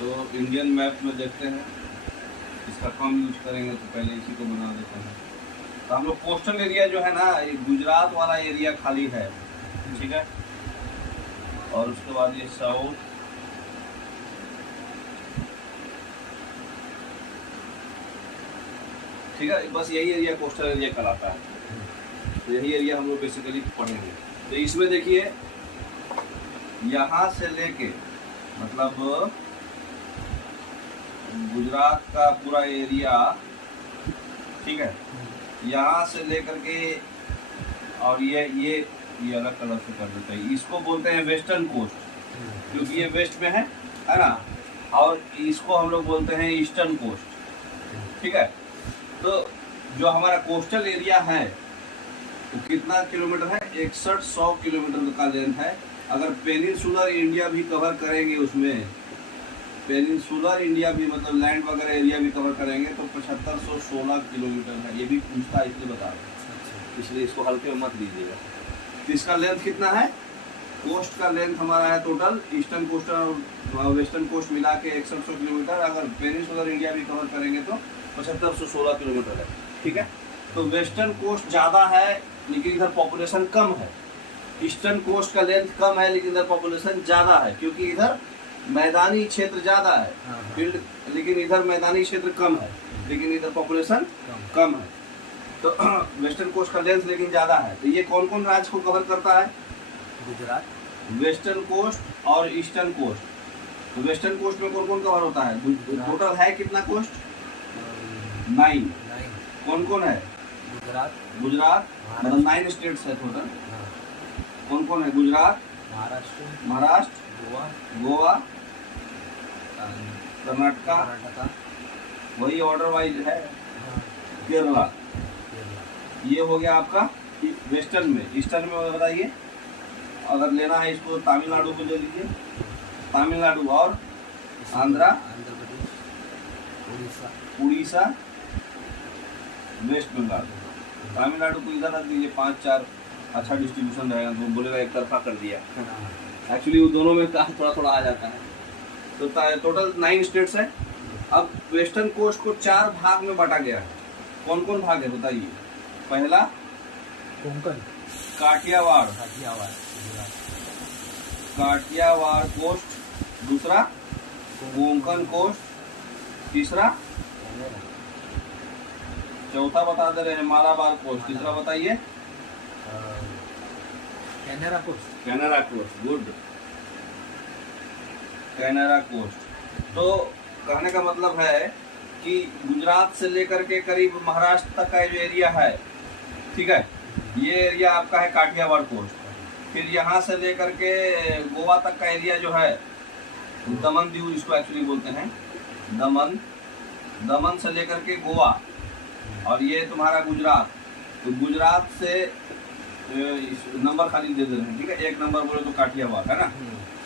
तो Indian map में देखते हैं, इसका कम यूज करेंगे तो पहले इसी को बना देते हैं। तो हम लोग कोस्टल एरिया जो है ना, ये गुजरात वाला एरिया खाली है, ठीक है। और उसके बाद ये साउथ, ठीक है, बस यही एरिया कोस्टल एरिया कहलाता है। तो यही एरिया हम लोग बेसिकली पढ़ेंगे। तो इसमें देखिए, यहाँ से लेके मतलब गुजरात का पूरा एरिया, ठीक है, यहाँ से लेकर के, और ये अलग कलर से कर देते हैं, इसको बोलते हैं वेस्टर्न कोस्ट, क्योंकि ये वेस्ट में है ना। और इसको हम लोग बोलते हैं ईस्टर्न कोस्ट, ठीक है। तो जो हमारा कोस्टल एरिया है वो कितना किलोमीटर है? 6100 किलोमीटर का लेंथ है। अगर पेनिनसुलर इंडिया भी कवर करेंगे, उसमें पेनिनसुलर इंडिया भी मतलब लैंड वगैरह एरिया भी कवर करेंगे तो 7516 किलोमीटर है। ये भी पूछता है, इसलिए बता रहे हैं, इसलिए इसको हल्के में मत लीजिएगा। तो इसका लेंथ कितना है? कोस्ट का लेंथ हमारा है टोटल, ईस्टर्न कोस्ट और वेस्टर्न कोस्ट मिला के 6100 किलोमीटर। अगर पेनिनसुलर इंडिया भी कवर करेंगे तो 7516 किलोमीटर है, ठीक है। तो वेस्टर्न कोस्ट ज़्यादा है लेकिन इधर पॉपुलेशन कम है। ईस्टर्न कोस्ट का लेंथ कम है लेकिन इधर पॉपुलेशन ज़्यादा है, क्योंकि इधर मैदानी क्षेत्र ज़्यादा है, फील्ड, लेकिन इधर मैदानी क्षेत्र कम है, लेकिन इधर पॉपुलेशन कम है। तो वेस्टर्न कोस्ट का लेंथ लेकिन ज़्यादा है। तो ये कौन कौन राज्य को कवर करता है? गुजरात, वेस्टर्न कोस्ट और ईस्टर्न कोस्ट। तो वेस्टर्न कोस्ट में कौन कौन कवर होता है? टोटल है कितना कोस्ट? 9। कौन कौन है? गुजरात मतलब 9 स्टेट्स है टोटल। कौन कौन है? गुजरात, महाराष्ट्र, गोवा, कर्नाटका, वही ऑर्डर वाइज है, केरला। ये हो गया आपका वेस्टर्न में। ईस्टर्न में बताइए, अगर लेना है इसको तमिलनाडु को ले लीजिए, तमिलनाडु और आंध्र प्रदेश, उड़ीसा, वेस्ट बंगाल। तमिलनाडु को इधर रख दीजिए, 5-4 अच्छा डिस्ट्रीब्यूशन रहेगा। तो बोलेगा एक तरफा कर दिया, एक्चुअली वो दोनों में थोड़ा थोड़ा आ जाता है। तो टोटल 9 स्टेट्स है। अब वेस्टर्न कोस्ट को 4 भाग में बांटा गया है। कौन कौन भाग है बताइए? पहला कोंकण, काठियावाड़ कोस्ट, दूसरा कोंकण कोस्ट, तीसरा, चौथा बता दे रहे हैं मालाबार कोस्ट, तीसरा बताइए? Canara coast. Good, Canara coast. तो कहने का मतलब है कि गुजरात से लेकर के करीब महाराष्ट्र तक का जो एरिया है, ठीक है, ये एरिया आपका है काठियावाड़ कोस्ट। फिर यहाँ से लेकर के गोवा तक का एरिया जो है, दमन दीव इसको एक्चुअली बोलते हैं, दमन से लेकर के गोवा, और ये तुम्हारा गुजरात। तो गुजरात से नंबर खाली दे रहे हैं, ठीक है। 1 नंबर बोले तो काठियावाड़ है ना।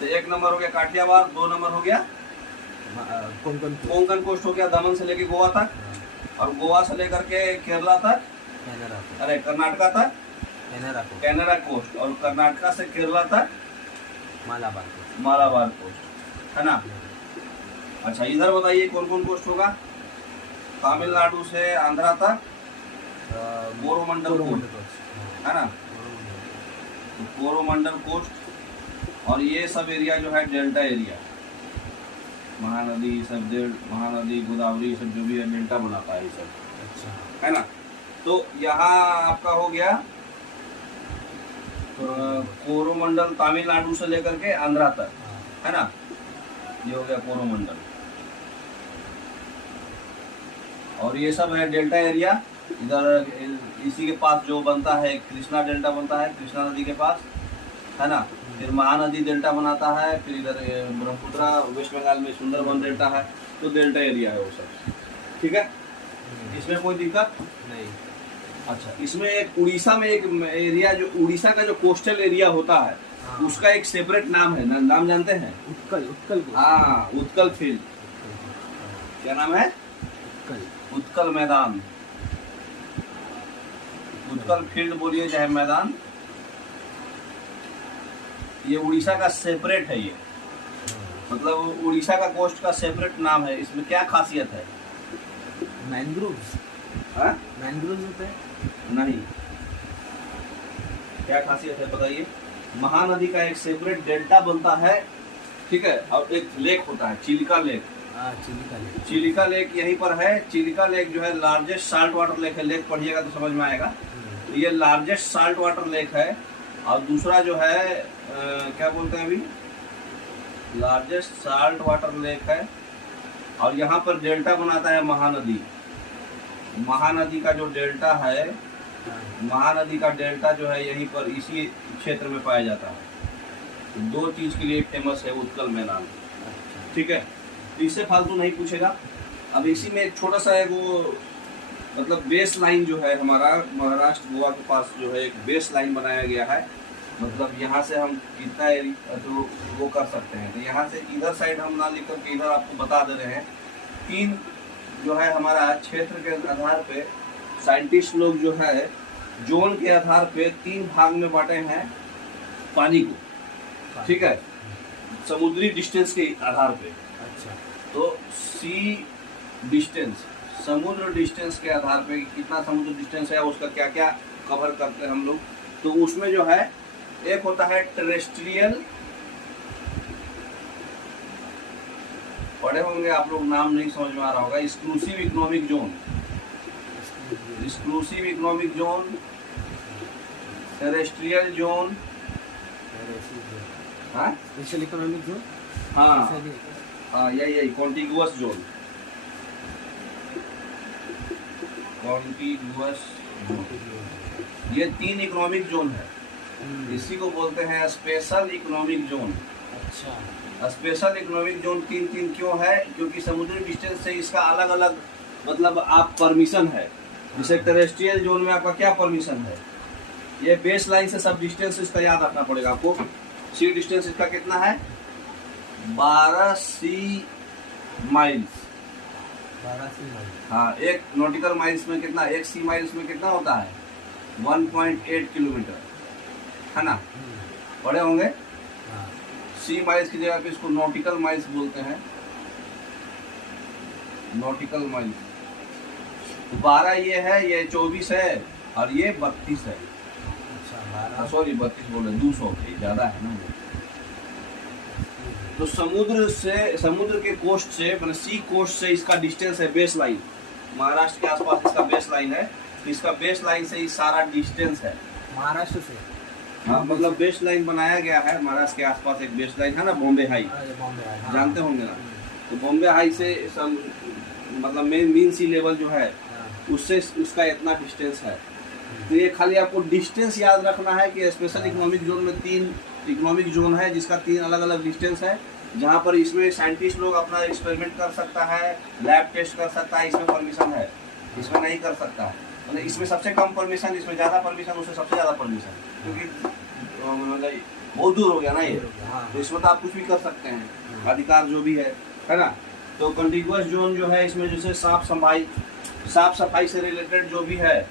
तो 1 नंबर हो गया काठियावाड़, 2 नंबर हो गया कोंकण कोस्ट हो गया, दमन से लेके गोवा तक, और गोवा से लेकर के केरला तक, अरे कर्नाटका तक कैनरा कोस्ट, और कर्नाटका से केरला तक मालाबार कोस्ट, है ना। अच्छा, इधर बताइए कौन कौन कोस्ट होगा? तमिलनाडु से आंध्रा तक कोरोमंडल कोस्ट, है ना, तो कोरोमंडल कोस्ट। और ये सब एरिया जो है डेल्टा एरिया, महानदी सब, महानदी गोदावरी सब जो भी है डेल्टा बनाता है ये सब, अच्छा, है ना। तो यहाँ आपका हो गया कोरोमंडल, तमिलनाडु से लेकर के आंध्रा तक, है ना, ये हो गया कोरोमंडल। और ये सब है डेल्टा एरिया। इधर इसी के पास जो बनता है कृष्णा डेल्टा बनता है, कृष्णा नदी के पास, है ना। फिर महानदी डेल्टा बनाता है, फिर इधर ब्रह्मपुत्र वेस्ट बंगाल में सुंदरबन डेल्टा है। तो डेल्टा एरिया है वो सब, ठीक है, इसमें कोई दिक्कत नहीं। अच्छा, इसमें एक उड़ीसा में एक एरिया, जो उड़ीसा का जो कोस्टल एरिया होता है, उसका एक सेपरेट नाम है, नाम जानते हैं? उत्कल। हाँ, उत्कल फील्ड। क्या नाम है? उत्कल मैदान, उत्कल फील्ड बोलिए चाहे मैदान। ये उड़ीसा का सेपरेट है ये, मतलब उड़ीसा का कोस्ट का सेपरेट नाम है, इसमें क्या खासियत है? मैनग्रोव्स, हाँ? मैनग्रोव्स होते हैं। नहीं, क्या खासियत है बताइए? महानदी का एक सेपरेट डेल्टा बनता है, ठीक है, और एक लेक होता है, चिलिका लेक। हाँ, चिलिका लेक। चिलिका लेक यहीं पर है। चिलिका लेक जो है लार्जेस्ट साल्ट वाटर लेक है। लेक पढ़िएगा तो समझ में आएगा। तो ये लार्जेस्ट साल्ट वाटर लेक है। और दूसरा जो है क्या बोलते हैं अभी, लार्जेस्ट साल्ट वाटर लेक है। और यहाँ पर डेल्टा बनाता है महानदी। महानदी का जो डेल्टा है, महानदी का डेल्टा जो है यहीं पर इसी क्षेत्र में पाया जाता है। तो दो चीज के लिए फेमस है उत्कल मैदान, ठीक है। तो इससे फालतू नहीं पूछेगा। अब इसी में एक छोटा सा है वो, मतलब बेस लाइन जो है हमारा महाराष्ट्र गोवा के पास जो है एक बेस लाइन बनाया गया है। मतलब यहाँ से हम कितना एरिया तो वो कर सकते हैं। तो यहाँ से इधर साइड हम ना लिख करके इधर आपको बता दे रहे हैं। तीन जो है हमारा क्षेत्र के आधार पे साइंटिस्ट लोग जो है जोन के आधार पे 3 भाग में बांटे हैं पानी को, ठीक है, समुद्री डिस्टेंस के आधार पे। अच्छा। तो सी डिस्टेंस, समुद्र डिस्टेंस के आधार पे कितना समुद्र डिस्टेंस है, उसका क्या क्या कवर करते हैं हम लोग। तो उसमें जो है एक होता है टेरेस्ट्रियल, पढ़े होंगे आप लोग, नाम नहीं समझ में आ रहा होगा, exclusive economic zone, exclusive economic zone, terrestrial zone, हाँ स्पेशल इकोनॉमिक जोन, हाँ हाँ यही कॉन्टिगुअस जोन, कॉन्टिगुअस जोन। ये 3 इकोनॉमिक जोन है। इसी को बोलते हैं स्पेशल इकोनॉमिक जोन। अच्छा। स्पेशल इकोनॉमिक जोन 3 क्यों है? क्योंकि समुद्री डिस्टेंस से इसका अलग अलग मतलब आप परमिशन है। जैसे टेरेस्ट्रियल जोन में आपका क्या परमिशन है, ये बेस लाइन से सब डिस्टेंस इसका याद रखना पड़ेगा आपको। सी डिस्टेंस इसका कितना है? 12 सी माइल्स। 12 सी माइल। हाँ, एक नॉटिकल माइल्स में कितना, एक सी माइल्स में कितना होता है? 1.8 किलोमीटर, है ना, पढ़े होंगे। हाँ। सी माइल्स की जगह पे इसको नॉटिकल माइल्स बोलते हैं, नॉटिकल माइल्स। तो 12 ये है, ये 24 है, और ये 32 है। अच्छा, सॉरी 32 बोल रहे, 200 ज़्यादा है ना। तो समुद्र से, समुद्र के कोस्ट से मतलब सी कोस्ट से इसका डिस्टेंस है बेस लाइन। महाराष्ट्र के आसपास इसका बेस लाइन है। इसका बेस लाइन से ही सारा डिस्टेंस है महाराष्ट्र से। हाँ, मतलब बेस लाइन बनाया गया है। महाराष्ट्र के आसपास एक बेस लाइन है ना, बॉम्बे हाई, बॉम्बे है, हाँ। जानते होंगे ना। तो बॉम्बे हाई से मतलब मीन सी लेवल जो है उससे उसका इतना डिस्टेंस है। तो ये खाली आपको डिस्टेंस याद रखना है कि स्पेशल इकोनॉमिक जोन में 3 इकोनॉमिक जोन है जिसका 3 अलग अलग डिस्टेंस है, जहाँ पर इसमें साइंटिस्ट लोग अपना एक्सपेरिमेंट कर सकता है, लैब टेस्ट कर सकता है। इसमें परमिशन है, इसमें नहीं कर सकता है। मतलब इसमें सबसे कम परमिशन, इसमें ज़्यादा परमिशन, उससे सबसे ज़्यादा परमिशन, क्योंकि मतलब बहुत दूर हो गया ना ये। तो इसमें तो आप कुछ भी कर सकते हैं, अधिकार जो भी है ना। तो कंटिगुअस जोन जो है इसमें जैसे साफ सफाई से रिलेटेड जो भी है,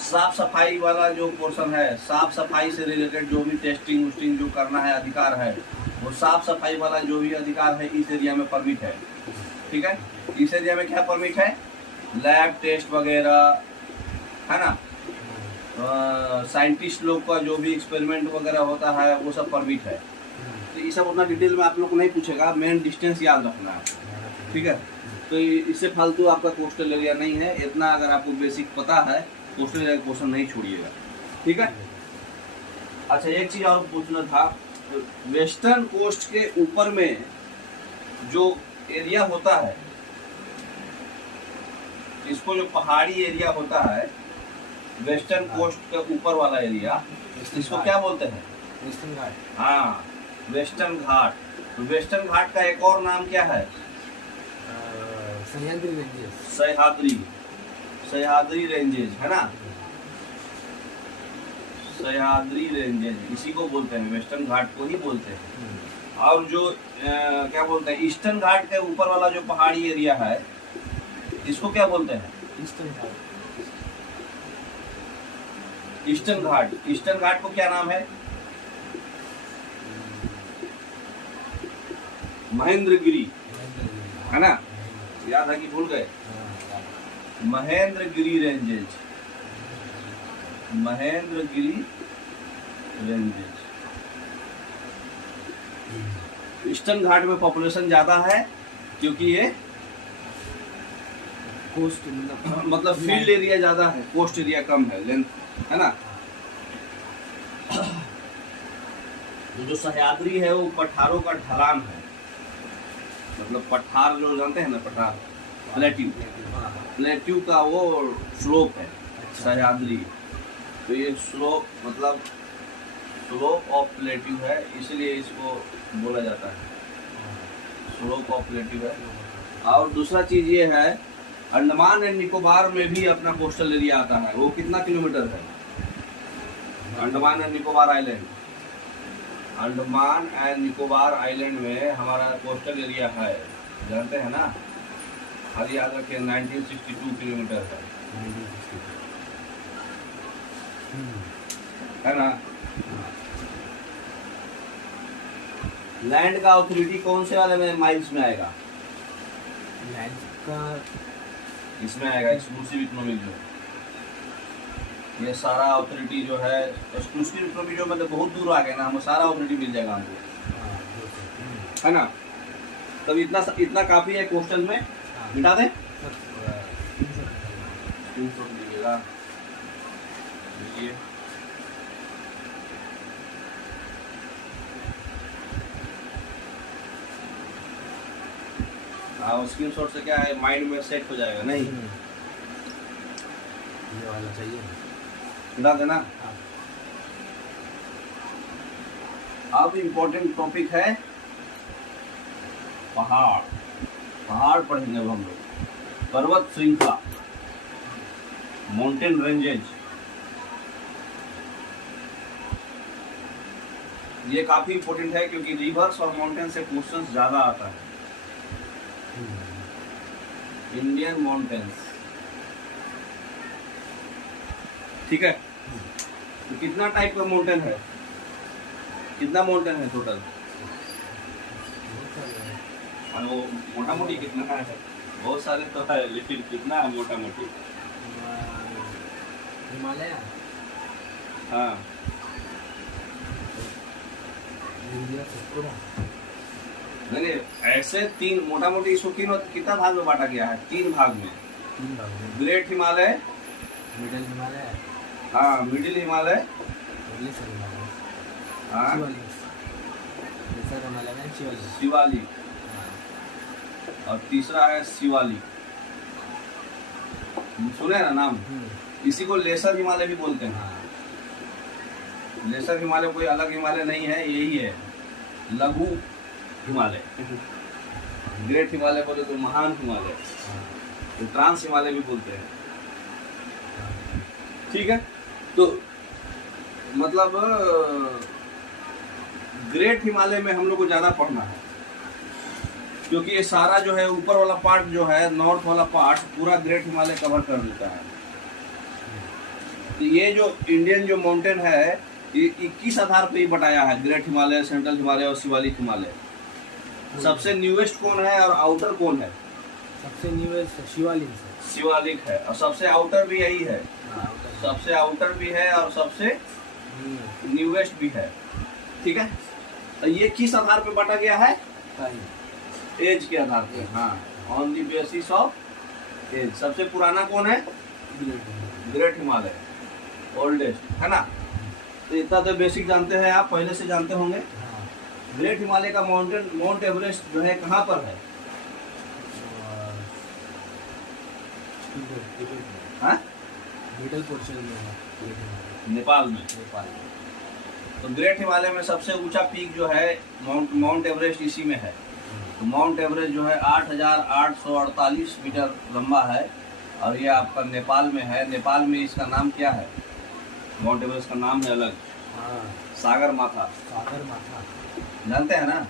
साफ सफाई वाला जो पोर्शन है, साफ सफाई से रिलेटेड जो भी टेस्टिंग उस्टिंग जो करना है अधिकार है, वो साफ सफाई वाला जो भी अधिकार है इस एरिया में परमिट है, ठीक है। इस एरिया में क्या परमिट है? लैब टेस्ट वगैरह, है ना, साइंटिस्ट लोग का जो भी एक्सपेरिमेंट वगैरह होता है वो सब परमिट है। तो ये सब उतना डिटेल में आप लोग को नहीं पूछेगा, मेन डिस्टेंस याद रखना है, ठीक है। तो इससे फालतू आपका कोस्टल एरिया नहीं है। इतना अगर आपको बेसिक पता है, कोस्टल एरिया क्वेश्चन नहीं छोड़िएगा, ठीक है। अच्छा, एक चीज़ और पूछना था, वेस्टर्न कोस्ट के ऊपर में जो एरिया होता है, इसको जो पहाड़ी एरिया होता है, वेस्टर्न कोस्ट के ऊपर वाला एरिया, इसको क्या बोलते हैं? वेस्टर्न घाट। हाँ, वेस्टर्न घाट। तो वेस्टर्न घाट का एक और नाम क्या है? सह्याद्री रेंजेस। सह्याद्री रेंजेज, है ना, सह्याद्री रेंजेज इसी को बोलते हैं, वेस्टर्न घाट को ही बोलते हैं। और जो क्या बोलते हैं, ईस्टर्न घाट के ऊपर वाला जो पहाड़ी एरिया है, इसको क्या बोलते हैं? ईस्टर्न घाट। ईस्टर्न घाट। ईस्टर्न घाट को क्या नाम है? महेंद्रगिरी, है ना? याद है कि भूल गए? Mahendragiri ranges, Mahendragiri ranges. Eastern Ghat में पॉपुलेशन ज्यादा है क्योंकि ये कोस्ट मतलब फील्ड एरिया ज्यादा है, कोस्ट एरिया कम है, लेंथ, है ना? जो सह्याद्री है वो पठारों का ढलान है, मतलब पठार जो जानते हैं ना, पठार प्लेट्यू, प्लेट्यू का वो स्लोप है सह्याद्री। तो ये स्लोप मतलब स्लोप ऑफ प्लेट्यू है, इसलिए इसको बोला जाता है स्लोप ऑफ प्लेट्यू है। और दूसरा चीज ये है, अंडमान एंड निकोबार में भी अपना कोस्टल एरिया आता है। वो कितना किलोमीटर है? Andaman and Nicobar island, Andaman and Nicobar island में हमारा कोस्टल एरिया है, जानते हैं ना? हर याद रखिए 1962 किलोमीटर है ना? लैंड का ऑथोरिटी कौन से वाले में माइल्स में आएगा? लैंड का इसमें आएगा एक्सक्लूसिव इकोनॉमिक जोन। ये सारा ऑथोरिटी जो है एक्सक्लूसिव इकोनॉमिक जोन, मतलब बहुत दूर आ गए ना, हमें सारा ऑथोरिटी मिल जाएगा हमको, है ना? तब इतना काफी है क्वेश्चन में, मिटा दें? 300 लीजिएगा, लीजिए। स्क्रीनशॉट से क्या है, माइंड में सेट हो जाएगा। नहीं ये वाला चाहिए, मिटा देना। अब इम्पोर्टेंट टॉपिक है पहाड़। पहाड़ पढ़ेंगे अब हम लोग, पर्वत श्रृंखला, माउंटेन रेंजेज। ये काफी इम्पोर्टेंट है क्योंकि रिवर्स और माउंटेन से क्वेश्चंस ज्यादा आता है। इंडियन माउंटेन्स, ठीक है? तो कितना टाइप का माउंटेन है? कितना माउंटेन है टोटल? और वो मोटा मोटी कितना है? बहुत सारे तो है, लेकिन कितना है मोटा मोटी? हिमालय, हाँ, इंडिया से पूरा नहीं ऐसे तीन मोटा मोटी, इसको कितना भाग में बांटा गया है? 3 भाग में। 3 भाग में। ग्रेट हिमालय, मिडिल हिमालय, हाँ मिडिल हिमालय, लेसर हिमालय, हाँ लेसर हिमालय में शिवालिक, शिवालिक, और तीसरा है शिवालिक। सुने ना नाम? इसी को लेसर हिमालय भी बोलते हैं। लेसर हिमालय कोई अलग हिमालय नहीं है, यही है लघु हिमालय। ग्रेट हिमालय बोले तो महान हिमालय, तो ट्रांस हिमालय भी बोलते हैं, ठीक है? तो मतलब ग्रेट हिमालय में हम लोग को ज्यादा पढ़ना है क्योंकि ये सारा जो है ऊपर वाला पार्ट जो है, नॉर्थ वाला पार्ट पूरा ग्रेट हिमालय कवर कर देता है। तो ये जो इंडियन जो माउंटेन है, ये 21 आधार पे ही बताया है, ग्रेट हिमालय, सेंट्रल हिमालय और शिवालिक हिमालय। सबसे न्यूएस्ट कौन है और आउटर कौन है? सबसे न्यूएस्ट शिवालिक, शिवालिक है, और सबसे आउटर भी यही है। सबसे आउटर भी है और सबसे न्यूएस्ट भी है, ठीक है? तो ये किस आधार पे बांटा गया है? एज के आधार पे, हाँ, on the basis of age. सबसे पुराना कौन है? ग्रेट हिमालय, ओल्डेस्ट, है ना? तो इतना तो बेसिक जानते हैं आप, पहले से जानते होंगे। ग्रेट हिमालय का माउंट एवरेस्ट जो है कहाँ पर है? हाँ? मिडल पोर्शन में है, नेपाल में। तो ग्रेट हिमालय में सबसे ऊंचा पीक जो है माउंट एवरेस्ट इसी में है। तो माउंट एवरेस्ट जो है 8,848 मीटर लंबा है, और ये आपका नेपाल में है। नेपाल में इसका नाम क्या है? माउंट एवरेस्ट का नाम है अलग, सागर माथा। सागर माथा जानते हैं ना?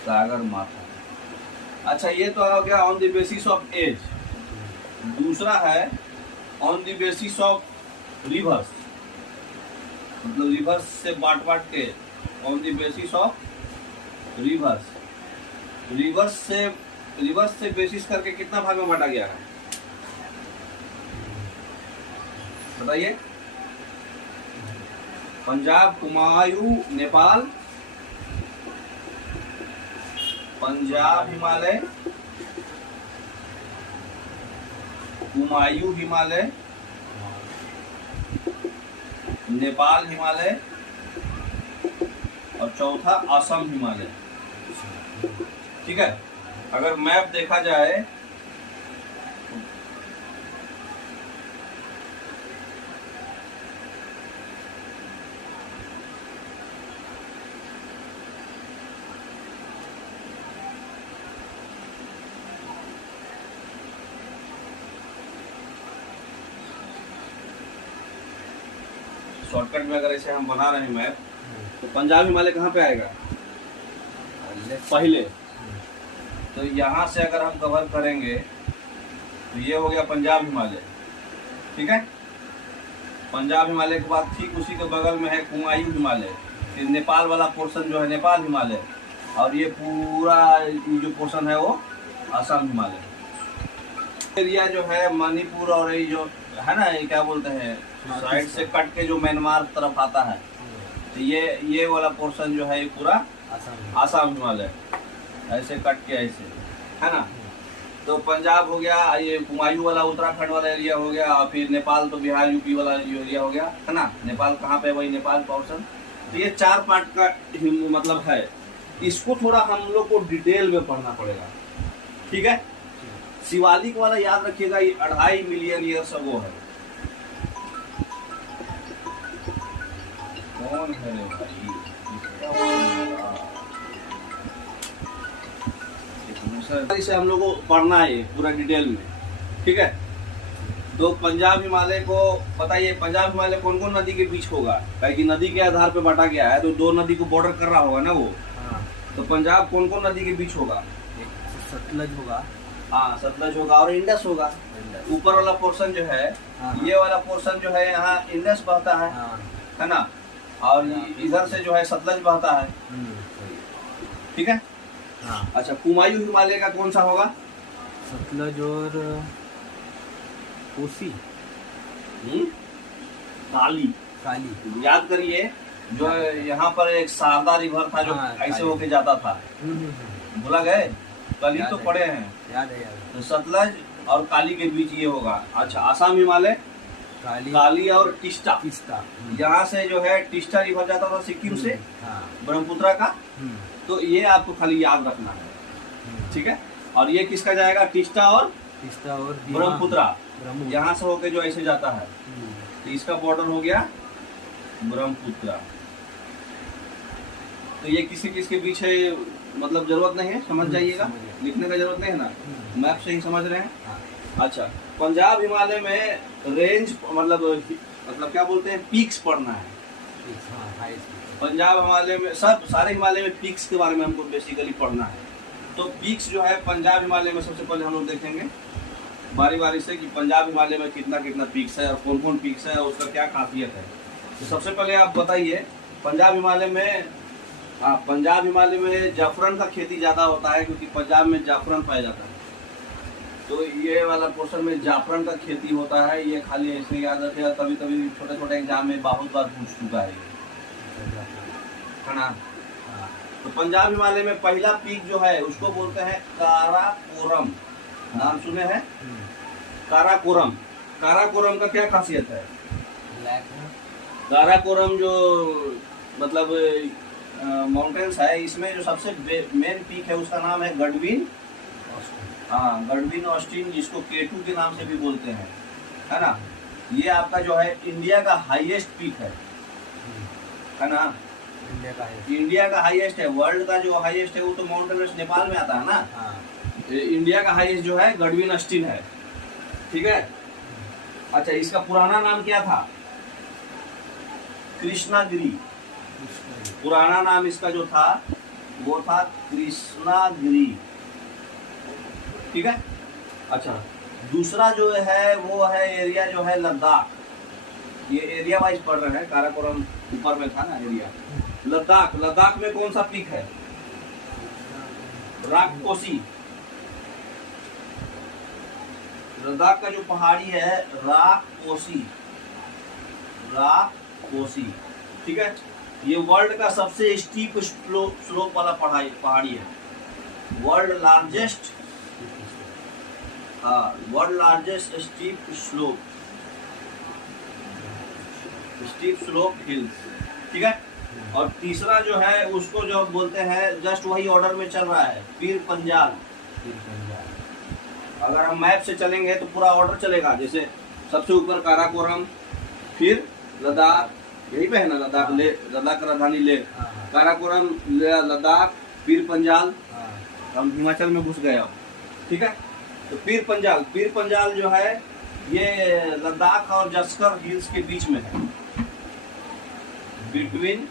सागर माथा। अच्छा, ये तो हो गया on the basis of age. दूसरा है on the basis of rivers, मतलब रिवर्स से बांट के on the basis of rivers rivers से बेसिस करके कितना भाग में बांटा गया है बताइए। पंजाब, कुमायूं, नेपाल, पंजाब हिमालय, कुमायूं हिमालय, नेपाल हिमालय और चौथा असम हिमालय। ठीक है, अगर मैप देखा जाए शॉर्टकट में, अगर ऐसे हम बना रहे हैं मैप, तो पंजाब हिमालय कहाँ पे आएगा पहले, तो यहाँ से अगर हम कवर करेंगे तो ये हो गया पंजाब हिमालय। ठीक है, पंजाब हिमालय के बाद ठीक उसी के बगल में है कुमायूं हिमालय, फिर नेपाल वाला पोर्शन जो है नेपाल हिमालय, और ये पूरा ये जो पोर्शन है वो असम हिमालय। एरिया जो है मणिपुर और ये जो है ना, ये क्या बोलते हैं साइड से कट के जो म्यांमार तरफ आता है, तो ये वाला पोर्शन जो है ये पूरा असम हिमालय, ऐसे कट के ऐसे है ना। तो पंजाब हो गया, ये कुमायूं वाला उत्तराखंड वाला एरिया हो गया, और फिर नेपाल तो बिहार यूपी वाला एरिया हो गया है ना। नेपाल कहाँ पे, वही नेपाल पोर्शन। तो ये 4 पार्ट का मतलब है। इसको थोड़ा हम लोग को डिटेल में पढ़ना पड़ेगा। ठीक है, शिवालिक वाला याद रखिएगा, ये 2.5 मिलियन ईयर्स अगो है। कौन है रे भाई, इसे हम लोग को पढ़ना है पूरा डिटेल में। ठीक है, तो पंजाब हिमालय को बताइए, पंजाब हिमालय कौन कौन नदी के बीच होगा, क्योंकि नदी के आधार पे बांटा गया है, तो 2 नदी को बॉर्डर कर रहा होगा ना वो। हाँ। तो पंजाब कौन कौन नदी के बीच होगा, सतलज होगा, हाँ सतलज होगा और इंडस होगा। ऊपर वाला पोर्शन जो है, ये वाला पोर्शन जो है यहाँ इंडस बहता है ना, और इधर से जो है सतलज बहता है। ठीक है। हाँ। अच्छा, कुमायूं हिमालय का कौन सा होगा, सतलज और कोसी, काली याद करिए, जो यहाँ पर एक शारदा रिवर था जो ऐसे होके जाता था, भूला गए, कल तो पढ़े हैं, याद है। तो सतलज और काली के बीच ये होगा। अच्छा, असम हिमालय, काली और टिस्टा, यहाँ से जो है टिस्टा रिवर जाता था सिक्किम से, ब्रह्मपुत्र का, तो ये आपको खाली याद रखना है। ठीक है, और ये किसका जाएगा, टिस्टा और ब्रह्मपुत्र, यहाँ से होके जो ऐसे जाता है, तो इसका बॉर्डर हो गया ब्रह्मपुत्र। तो ये किसी किसके बीच है मतलब जरूरत नहीं है, समझ जाइएगा, लिखने का जरूरत नहीं है ना, मैप से ही समझ रहे हैं। अच्छा, पंजाब हिमालय में रेंज मतलब क्या बोलते हैं, पीक्स पढ़ना है। पंजाब हिमालय में सारे हिमालय में पीक्स के बारे में हमको बेसिकली पढ़ना है। तो पीक्स जो है पंजाब हिमालय में सबसे पहले हम लोग देखेंगे बारी बारी से कि पंजाब हिमालय में कितना कितना पीक्स है और कौन कौन पीक्स है और उसका क्या खासियत है। तो सबसे पहले आप बताइए, पंजाब हिमालय में जाफरान का खेती ज़्यादा होता है, क्योंकि पंजाब में जाफरान पाया जाता है। तो ये वाला पोर्शन में जाफरान का खेती होता है। ये खाली ऐसे याद रखेगा, कभी कभी छोटे छोटे एग्जाम में बहुत बार पूछ चुका है ना। तो पंजाब हिमालय में पहला पीक जो है उसको बोलते हैं काराकोरम, नाम सुने हैं काराकोरम। काराकोरम का क्या खासियत है, काराकोरम जो मतलब माउंटेन्स है, इसमें जो सबसे मेन पीक है उसका नाम है गडविन, गडविन ऑस्टिन, जिसको K2 के नाम से भी बोलते हैं, है ना। ये आपका जो है इंडिया का हाईएस्ट पीक है ना, इंडिया का हाईएस्ट है। वर्ल्ड का जो हाईएस्ट है वो तो माउंट एवरेस्ट नेपाल में आता है ना। इंडिया का हाईएस्ट जो है गडविन ऑस्टिन है। ठीक है। अच्छा, इसका पुराना नाम क्या था, कृष्णागिरी। पुराना नाम इसका जो था वो था कृष्णागिरी। ठीक है। अच्छा, दूसरा जो है वो है एरिया जो है लद्दाख। ये एरिया वाइज पढ़ रहे हैं, काराकोरम ऊपर में था ना एरिया। लद्दाख में कौन सा पीक है, राककोसी, लद्दाख का जो पहाड़ी है राककोसी, राककोसी, ठीक है। ये वर्ल्ड का सबसे स्टीप स्लोप वाला पहाड़ी है। World largest steep slope hills, ठीक है। और तीसरा जो है उसको जो बोलते हैं, जस्ट वही ऑर्डर में चल रहा है, पीर पंजाल। अगर हम मैप से चलेंगे तो पूरा ऑर्डर चलेगा, जैसे सबसे ऊपर काराकोरम, फिर लद्दाख, यही पे है ना लद्दाख, ले लद्दाख का राजधानी ले, काराकोरम, लद्दाख, पीर पंजाल। हम हिमाचल में घुस गए अब, ठीक है। तो पीर पंजाल जो है ये लद्दाख और जस्कर हिल्स के बीच में है, between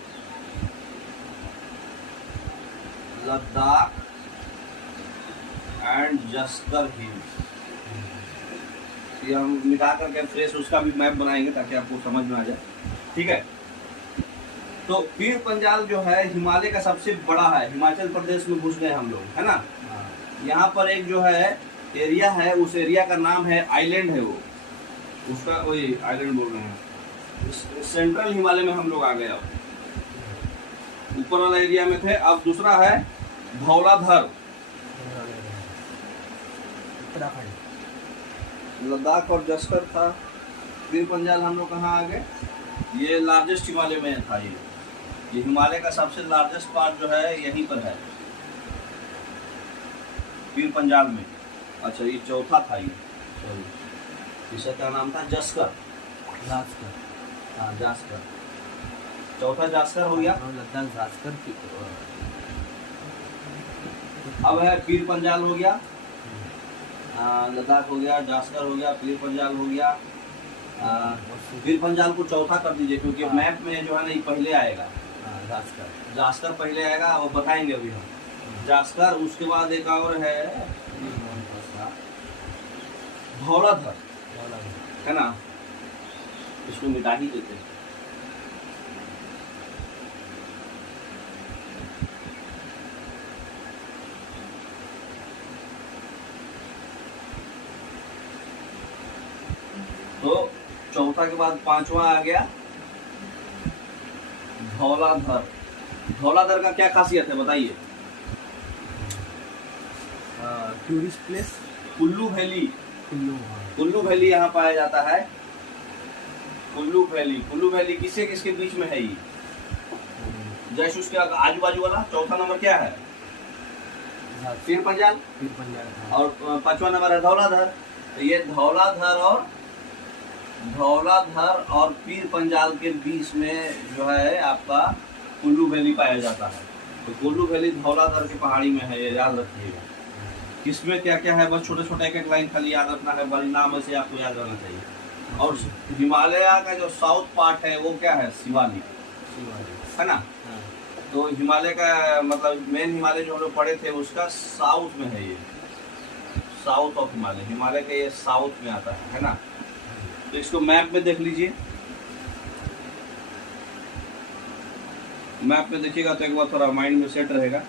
Ladakh and Zanskar hills. ये हम मिटा करके फ्रेश उसका भी मैप बनाएंगे ताकि आपको समझ में आ जाए, ठीक है। तो पीर पंजाल जो है हिमालय का सबसे बड़ा है, हिमाचल प्रदेश में घुस गए हम लोग, है ना। यहाँ पर एक जो है एरिया है, उस एरिया का नाम है आइलैंड है, वो उसका वही आइलैंड बोल रहे हैं। सेंट्रल हिमालय में हम लोग आ गए, अब ऊपर वाला एरिया में थे। अब दूसरा है धौलाधर, लद्दाख और जस्कर था। पीर पंजाल हम लोग कहाँ आ गए, ये लार्जेस्ट हिमालय में था। ये हिमालय का सबसे लार्जेस्ट पार्ट जो है यहीं पर है, पीर पंजाल में। अच्छा, ये चौथा था, ये इसका क्या नाम था, जस्कर, जास्कर। चौथा जास्कर हो गया, लद्दाख जास्कर। अब है पीर पंजाल हो गया, लद्दाख हो गया, जास्कर हो गया, पीर पंजाल हो गया। पीर पंजाल को चौथा कर दीजिए, क्योंकि मैप में जो है ना ये पहले आएगा, जास्कर पहले आएगा, वो बताएंगे अभी हम। जास्कर, उसके बाद एक और है धौलाधर, है ना, इसको मिटा ही देते हैं। तो चौथा के बाद पांचवा आ गया धौलाधर। धौलाधर का क्या खासियत है बताइए। टूरिस्ट प्लेस, कुल्लू वैली यहाँ पाया जाता है। कुल्लू वैली किसके किसके बीच में है ये, जैसे उसके आजू बाजू वाला। चौथा नंबर क्या है, पीर पंजाल, और पांचवा नंबर है धौलाधर। तो ये धौलाधर और पीर पंजाल के बीच में जो है आपका कुल्लू वैली पाया जाता है। तो कुल्लू वैली धौलाधर के पहाड़ी में है, ये याद रखिएगा। किसमें क्या क्या है, बस छोटे छोटे एक लाइन खाली याद रखना है, बड़ी नाम से आपको याद रहना चाहिए। और हिमालय का जो साउथ पार्ट है वो क्या है, शिवालिक, है ना। तो हिमालय का मतलब मेन हिमालय जो हम लोग पढ़े थे उसका साउथ में है, ये साउथ ऑफ हिमालय का ये साउथ में आता है ना। तो इसको मैप में देख लीजिए, मैप में देखिएगा तो एक बार थोड़ा माइंड में सेट रहेगा।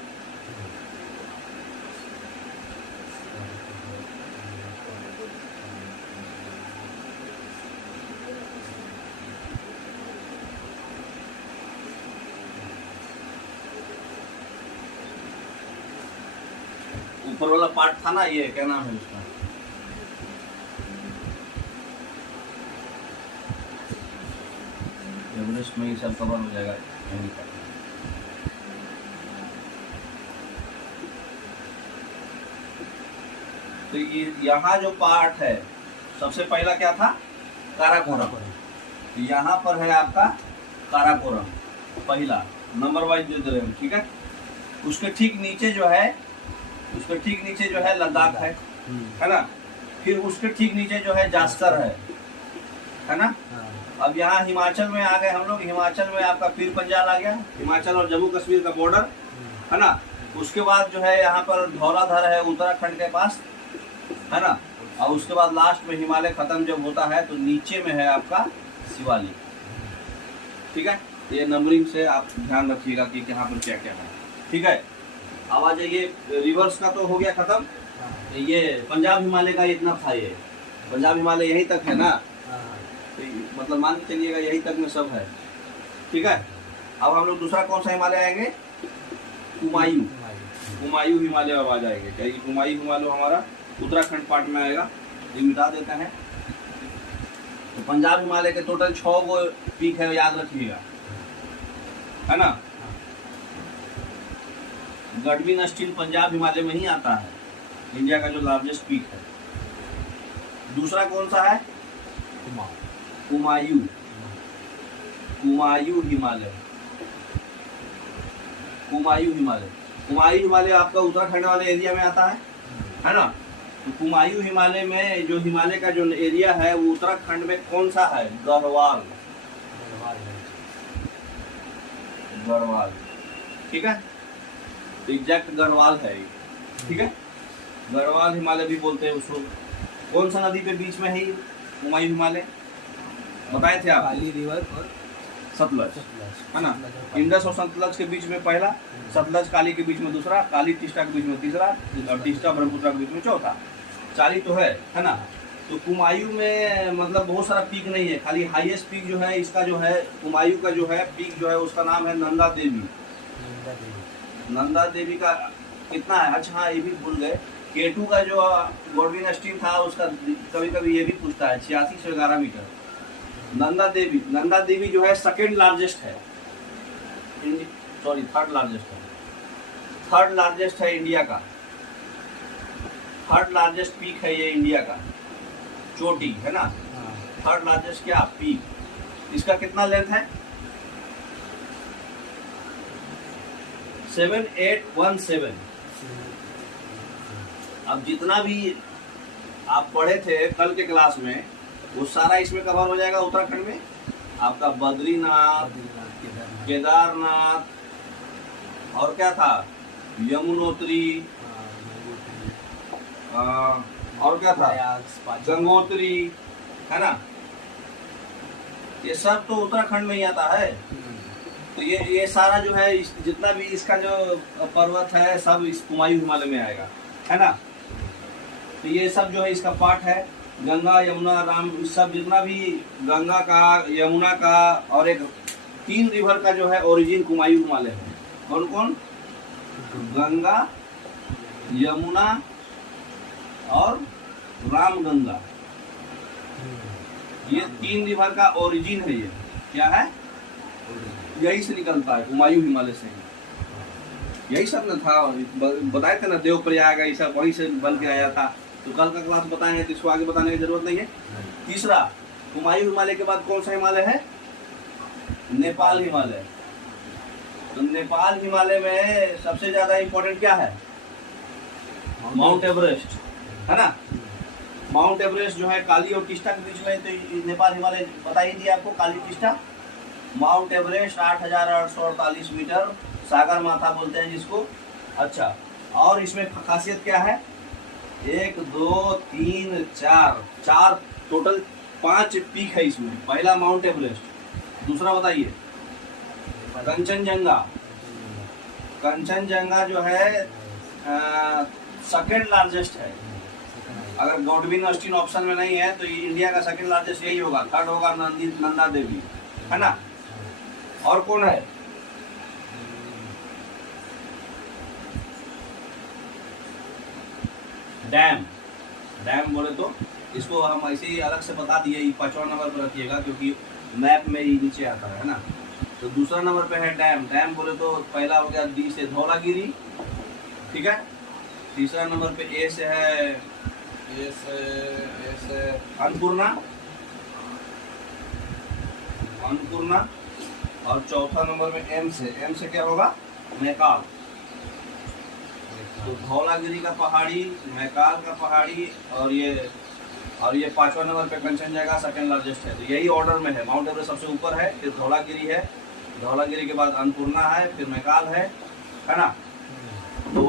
ऊपर वाला पार्ट था ना, ये क्या नाम है उसका, एवरेस्ट में ये सब कवर हो जाएगा। तो ये यहाँ जो पार्ट है सबसे पहला क्या था, काराकोरम। तो यहाँ पर है आपका काराकोरम, पहला नंबर वाइज दे रहे हैं, ठीक है। उसके ठीक नीचे जो है लद्दाख है ना। फिर उसके ठीक नीचे जो है जास्कर है ना। अब यहाँ हिमाचल में आ गए हम लोग, हिमाचल में आपका पीर पंजाल आ गया, हिमाचल और जम्मू कश्मीर का बॉर्डर, है ना। उसके बाद जो है यहाँ पर धौलाधर है उत्तराखंड के पास, है ना। और उसके बाद लास्ट में हिमालय खत्म जब होता है तो नीचे में है आपका शिवालिक, ठीक है। ये नंबरिंग से आप ध्यान रखिएगा कि यहाँ पर क्या क्या है, ठीक है। अब आ जाइए, रिवर्स का तो हो गया खत्म। हाँ ये पंजाब हिमालय का इतना था, ये पंजाब हिमालय यहीं तक है ना, हाँ तो मतलब मान के चलिएगा यहीं तक में सब है। ठीक है, अब हम लोग दूसरा कौन सा हिमालय आएंगे, कुमायूं। कुमायूं हिमालय अब आ जाएंगे। क्या ये कुमायूं हिमालय हमारा उत्तराखंड पार्ट में आएगा, ये मिटा देते हैं। तो पंजाब हिमालय के टोटल 6 गो पीक है, याद रखिएगा, है ना। गढ़विन स्टील पंजाब हिमालय में ही आता है, इंडिया का जो लार्जेस्ट पीक है। दूसरा कौन सा है, कुमायूं। कुमायूं हिमालय, कुमायूं हिमालय, कुमायूं हिमालय आपका उत्तराखंड वाले एरिया में आता है ना। तो कुमायूं हिमालय में जो हिमालय का जो एरिया है वो उत्तराखंड में कौन सा है, गढ़वाल। गढ़वाल, ठीक है, एग्जैक्ट गढ़वाल है ये। ठीक है, गढ़वाल हिमालय भी बोलते हैं उसको। कौन सा नदी पे बीच में है ये कुमायूं हिमालय, बताए थे आप, काली रिवर और सतलज, है ना। इंडस और सतलज के बीच में पहला, सतलज काली के बीच में दूसरा, काली तीस्ता के बीच में तीसरा, और तीस्ता ब्रह्मपुत्र के बीच में चौथा। 4 तो है ना। तो कुमायूं में मतलब बहुत सारा पीक नहीं है, खाली हाईएस्ट पीक जो है इसका जो है कुमायूं का जो है पीक जो है उसका नाम है नंदा देवी। नंदा देवी का कितना है, अच्छा हाँ ये भी भूल गए, K2 का जो गॉडविन स्टील था उसका कभी कभी ये भी पूछता है 8611 मीटर। नंदा देवी जो है सेकेंड लार्जेस्ट है, सॉरी थर्ड लार्जेस्ट है, थर्ड लार्जेस्ट है इंडिया का, थर्ड लार्जेस्ट पीक है ये इंडिया का, चोटी है ना। थर्ड लार्जेस्ट क्या पीक, इसका कितना लेंथ है, 7817। अब जितना भी आप पढ़े थे कल के क्लास में वो सारा इसमें कवर हो जाएगा उत्तराखंड में। आपका बद्रीनाथ, केदारनाथ, और क्या था, यमुनोत्री, और क्या था, गंगोत्री, है ना। ये सब तो उत्तराखंड में ही आता है। तो ये सारा जो है जितना भी इसका जो पर्वत है सब इस कुमायूं हिमालय में आएगा, है ना। तो ये सब जो है इसका पार्ट है, गंगा यमुना राम, सब जितना भी गंगा का, यमुना का, और एक 3 रिवर का जो है ओरिजिन कुमायूं हिमालय है। कौन कौन, गंगा, यमुना और रामगंगा, ये 3 रिवर का ओरिजिन है। ये क्या है, यही से निकलता है, कुमायूं हिमालय से ही। यही सब न था, बताए थे ना, देवप्रयाग ये सब वहीं से बन के आया था। तो कल का क्लास बताएंगे तो इसको आगे बताने की जरूरत नहीं है। तीसरा, कुमायूं हिमालय के बाद कौन सा हिमालय है, नेपाल हिमालय। तो नेपाल हिमालय में सबसे ज्यादा इंपॉर्टेंट क्या है, माउंट एवरेस्ट, है ना। माउंट एवरेस्ट जो है काली और तीस्ता के बीच में, तो नेपाल हिमालय बता ही दिया आपको, काली तीस्ता। माउंट एवरेस्ट 8848 मीटर, सागर माथा बोलते हैं जिसको। अच्छा, और इसमें खासियत क्या है, 1 2 3 4 टोटल 5 पीक है इसमें। पहला माउंट एवरेस्ट, दूसरा बताइए कंचनजंगा। कंचनजंगा जो है सेकेंड लार्जेस्ट है। अगर गॉडविन स्टील ऑप्शन में नहीं है तो इंडिया का सेकेंड लार्जेस्ट यही होगा, थर्ड होगा नंदा देवी, है ना। और कौन है, डैम। डैम बोले तो इसको हम ऐसे ही अलग से बता दिए, 5वां नंबर पर रखिएगा क्योंकि मैप में ही नीचे आता है ना। तो दूसरा नंबर पे है डैम। डैम बोले तो पहला हो गया डी से धौलागिरी, ठीक है। तीसरा नंबर पे ए से है, ए से अन्नपूर्णा, और चौथा नंबर में एम से क्या होगा, मैकाल। तो धौलागिरी का पहाड़ी, मैकाल का पहाड़ी, और ये 5वां नंबर पे कंचनजंगा सेकेंड लार्जेस्ट है। तो यही ऑर्डर में है, माउंट एवरेस्ट सबसे ऊपर है, फिर धौलागिरी है, धौलागिरी के बाद अन्नपूर्णा है, फिर मैकाल है ना। तो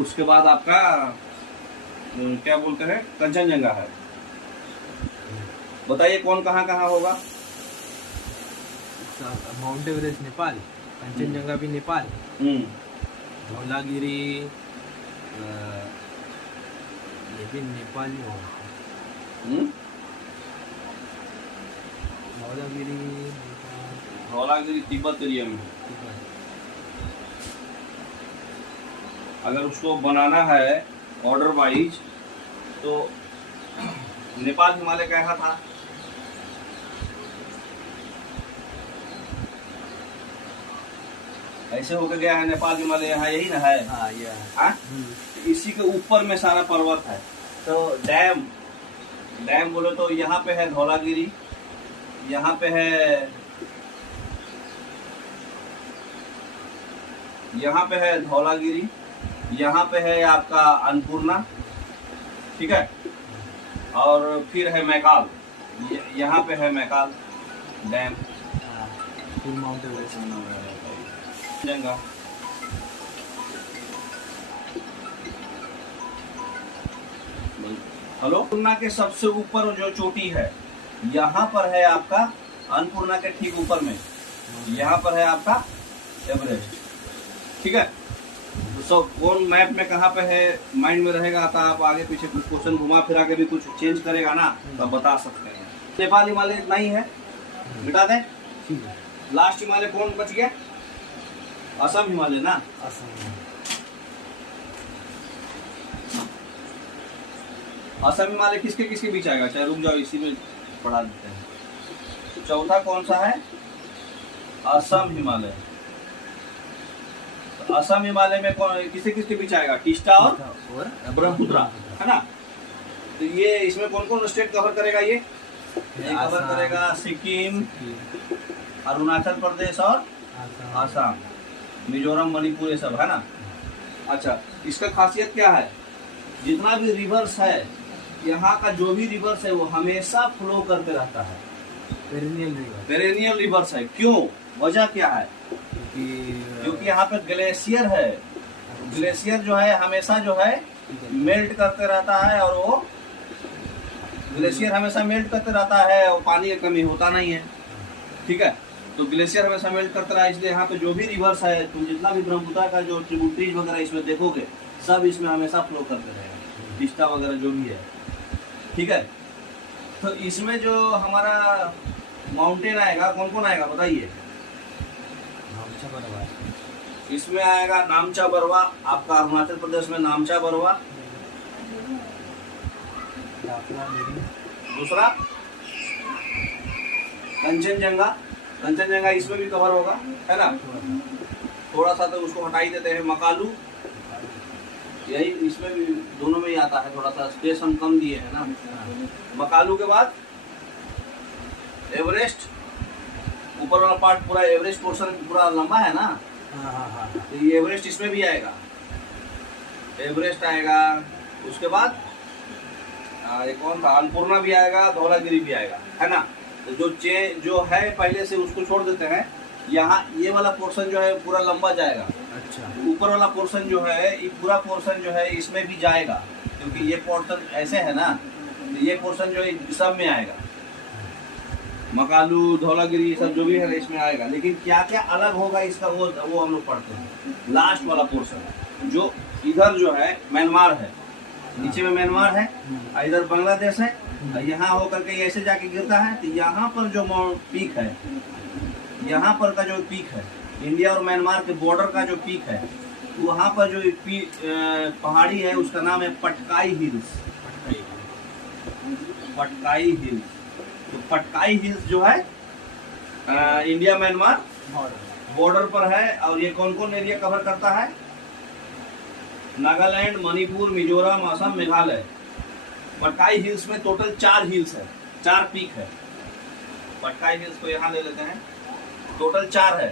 उसके बाद आपका क्या बोलते हैं, कंचनजंगा है। बताइए कौन कहाँ होगा, माउंट एवरेस्ट नेपाल, कंचनजंगा भी नेपाल, धौलागिरी ये भी नेपाल में होगा। धौलागिरी नेपाल, धौलागिरी तिब्बत एरिया में। तिब्बत। अगर उसको बनाना है ऑर्डर वाइज तो नेपाल हिमालय कैसा था? ऐसे होकर गया है नेपाल हिमालय, यहाँ यही ना है। हाँ ये है। हाँ? इसी के ऊपर में सारा पर्वत है। तो डैम बोले तो यहाँ पे है धौलागिरी, यहाँ पे है धौलागिरी, यहाँ पे है आपका अन्नपूर्णा, ठीक है, और फिर है मैकाल, यहाँ पे है मैकाल डैम। हाँ, फिर माउंट एवरेस्ट। जंगा हेलो, अन्नपूर्णा के सबसे ऊपर जो चोटी है यहाँ पर है आपका, अन्नपूर्णा के ठीक ऊपर में यहाँ पर है आपका एवरेस्ट, ठीक है। तो सब कौन मैप में कहाँ पे है माइंड में रहेगा, तो आप आगे पीछे कुछ क्वेश्चन घुमा फिरा के भी कुछ चेंज करेगा ना तो बता सकते हैं। नेपाल हिमालय इतना ही है, मिटा दें। ठीक है। लास्ट हिमालय कौन बच गया? असम हिमालय ना। असम। असम हिमालय किसके किसके बीच आएगा? चाहे रुक जाओ, इसी में पढ़ा देते हैं। चौथा कौन सा है? असम हिमालय। तो असम हिमालय में कौन किसके किसके बीच आएगा? टिस्टा और ब्रह्मपुत्रा, है ना। तो ये इसमें कौन कौन स्टेट कवर करेगा? ये कवर करेगा सिक्किम, अरुणाचल प्रदेश और आसाम, मिजोरम, मणिपुर, ये सब है ना। अच्छा, इसका खासियत क्या है? जितना भी रिवर्स है, यहाँ का जो भी रिवर्स है वो हमेशा फ्लो करते रहता है। पेरेनियल रिवर्स है। क्यों? वजह क्या है? क्योंकि यहाँ पे ग्लेशियर है। ग्लेशियर जो है हमेशा जो है मेल्ट करते रहता है, और वो ग्लेशियर हमेशा मेल्ट करते रहता है और पानी की कमी होता नहीं है, ठीक है। तो ग्लेशियर हमेशा मेल्ट करता रहा, इसलिए यहाँ पे जो भी रिवर्स है, तुम जितना भी ब्रह्मपुत्र का जो ट्रिब्यूटरीज वगैरह इसमें देखोगे, सब इसमें हमेशा फ्लो करते रहेगा, टिस्टा वगैरह जो भी है, ठीक है। तो इसमें जो हमारा माउंटेन आएगा, कौन कौन आएगा बताइए? इसमें आएगा नामचा बरवा, आपका अरुणाचल प्रदेश में नामचा बरवा। दूसरा कंचनजंगा, कंचनजंगा इसमें भी कवर होगा, है ना। थोड़ा सा तो उसको हटा ही देते हैं। मकालू, यही इसमें भी दोनों में ही आता है, थोड़ा सा स्पेस हम कम दिए है ना। मकालू के बाद एवरेस्ट, ऊपर वाला पार्ट पूरा एवरेस्ट पोर्शन पूरा लंबा है ना। तो ये एवरेस्ट इसमें भी आएगा, एवरेस्ट आएगा। उसके बाद ये कौन था? अन्नपूर्णा भी आएगा, धौलागिरी भी आएगा, है ना। तो जो है पहले से उसको छोड़ देते हैं। यहाँ ये वाला पोर्शन जो है पूरा लंबा जाएगा। अच्छा। ऊपर वाला पोर्शन जो है, ये पूरा पोर्शन जो है इसमें भी जाएगा, क्योंकि ये पोर्शन ऐसे है ना, तो ये पोर्शन जो है सब में आएगा। मकालू, धौलागिरी, सब जो भी है इसमें आएगा। लेकिन क्या क्या अलग होगा इसका, वो हम लोग पढ़ते हैं। लास्ट वाला पोर्शन जो इधर जो है म्यांमार है, नीचे में म्यांमार है, इधर बांग्लादेश है, यहाँ होकर के ऐसे जाके गिरता है। तो यहाँ पर जो पीक है, यहाँ पर का जो पीक है, इंडिया और म्यांमार के बॉर्डर का जो पीक है, वहाँ पर जो पहाड़ी है उसका नाम है पटकाई हिल्स। पटकाई हिल्स। तो पटकाई हिल्स जो है इंडिया म्यांमार बॉर्डर पर है। और ये कौन कौन एरिया कवर करता है? नागालैंड, मणिपुर, मिजोरम, असम, मेघालय। पटकाई हिल्स में टोटल 4 हिल्स है, 4 पीक है। पटकाई हिल्स को यहाँ ले लेते हैं, टोटल 4 है।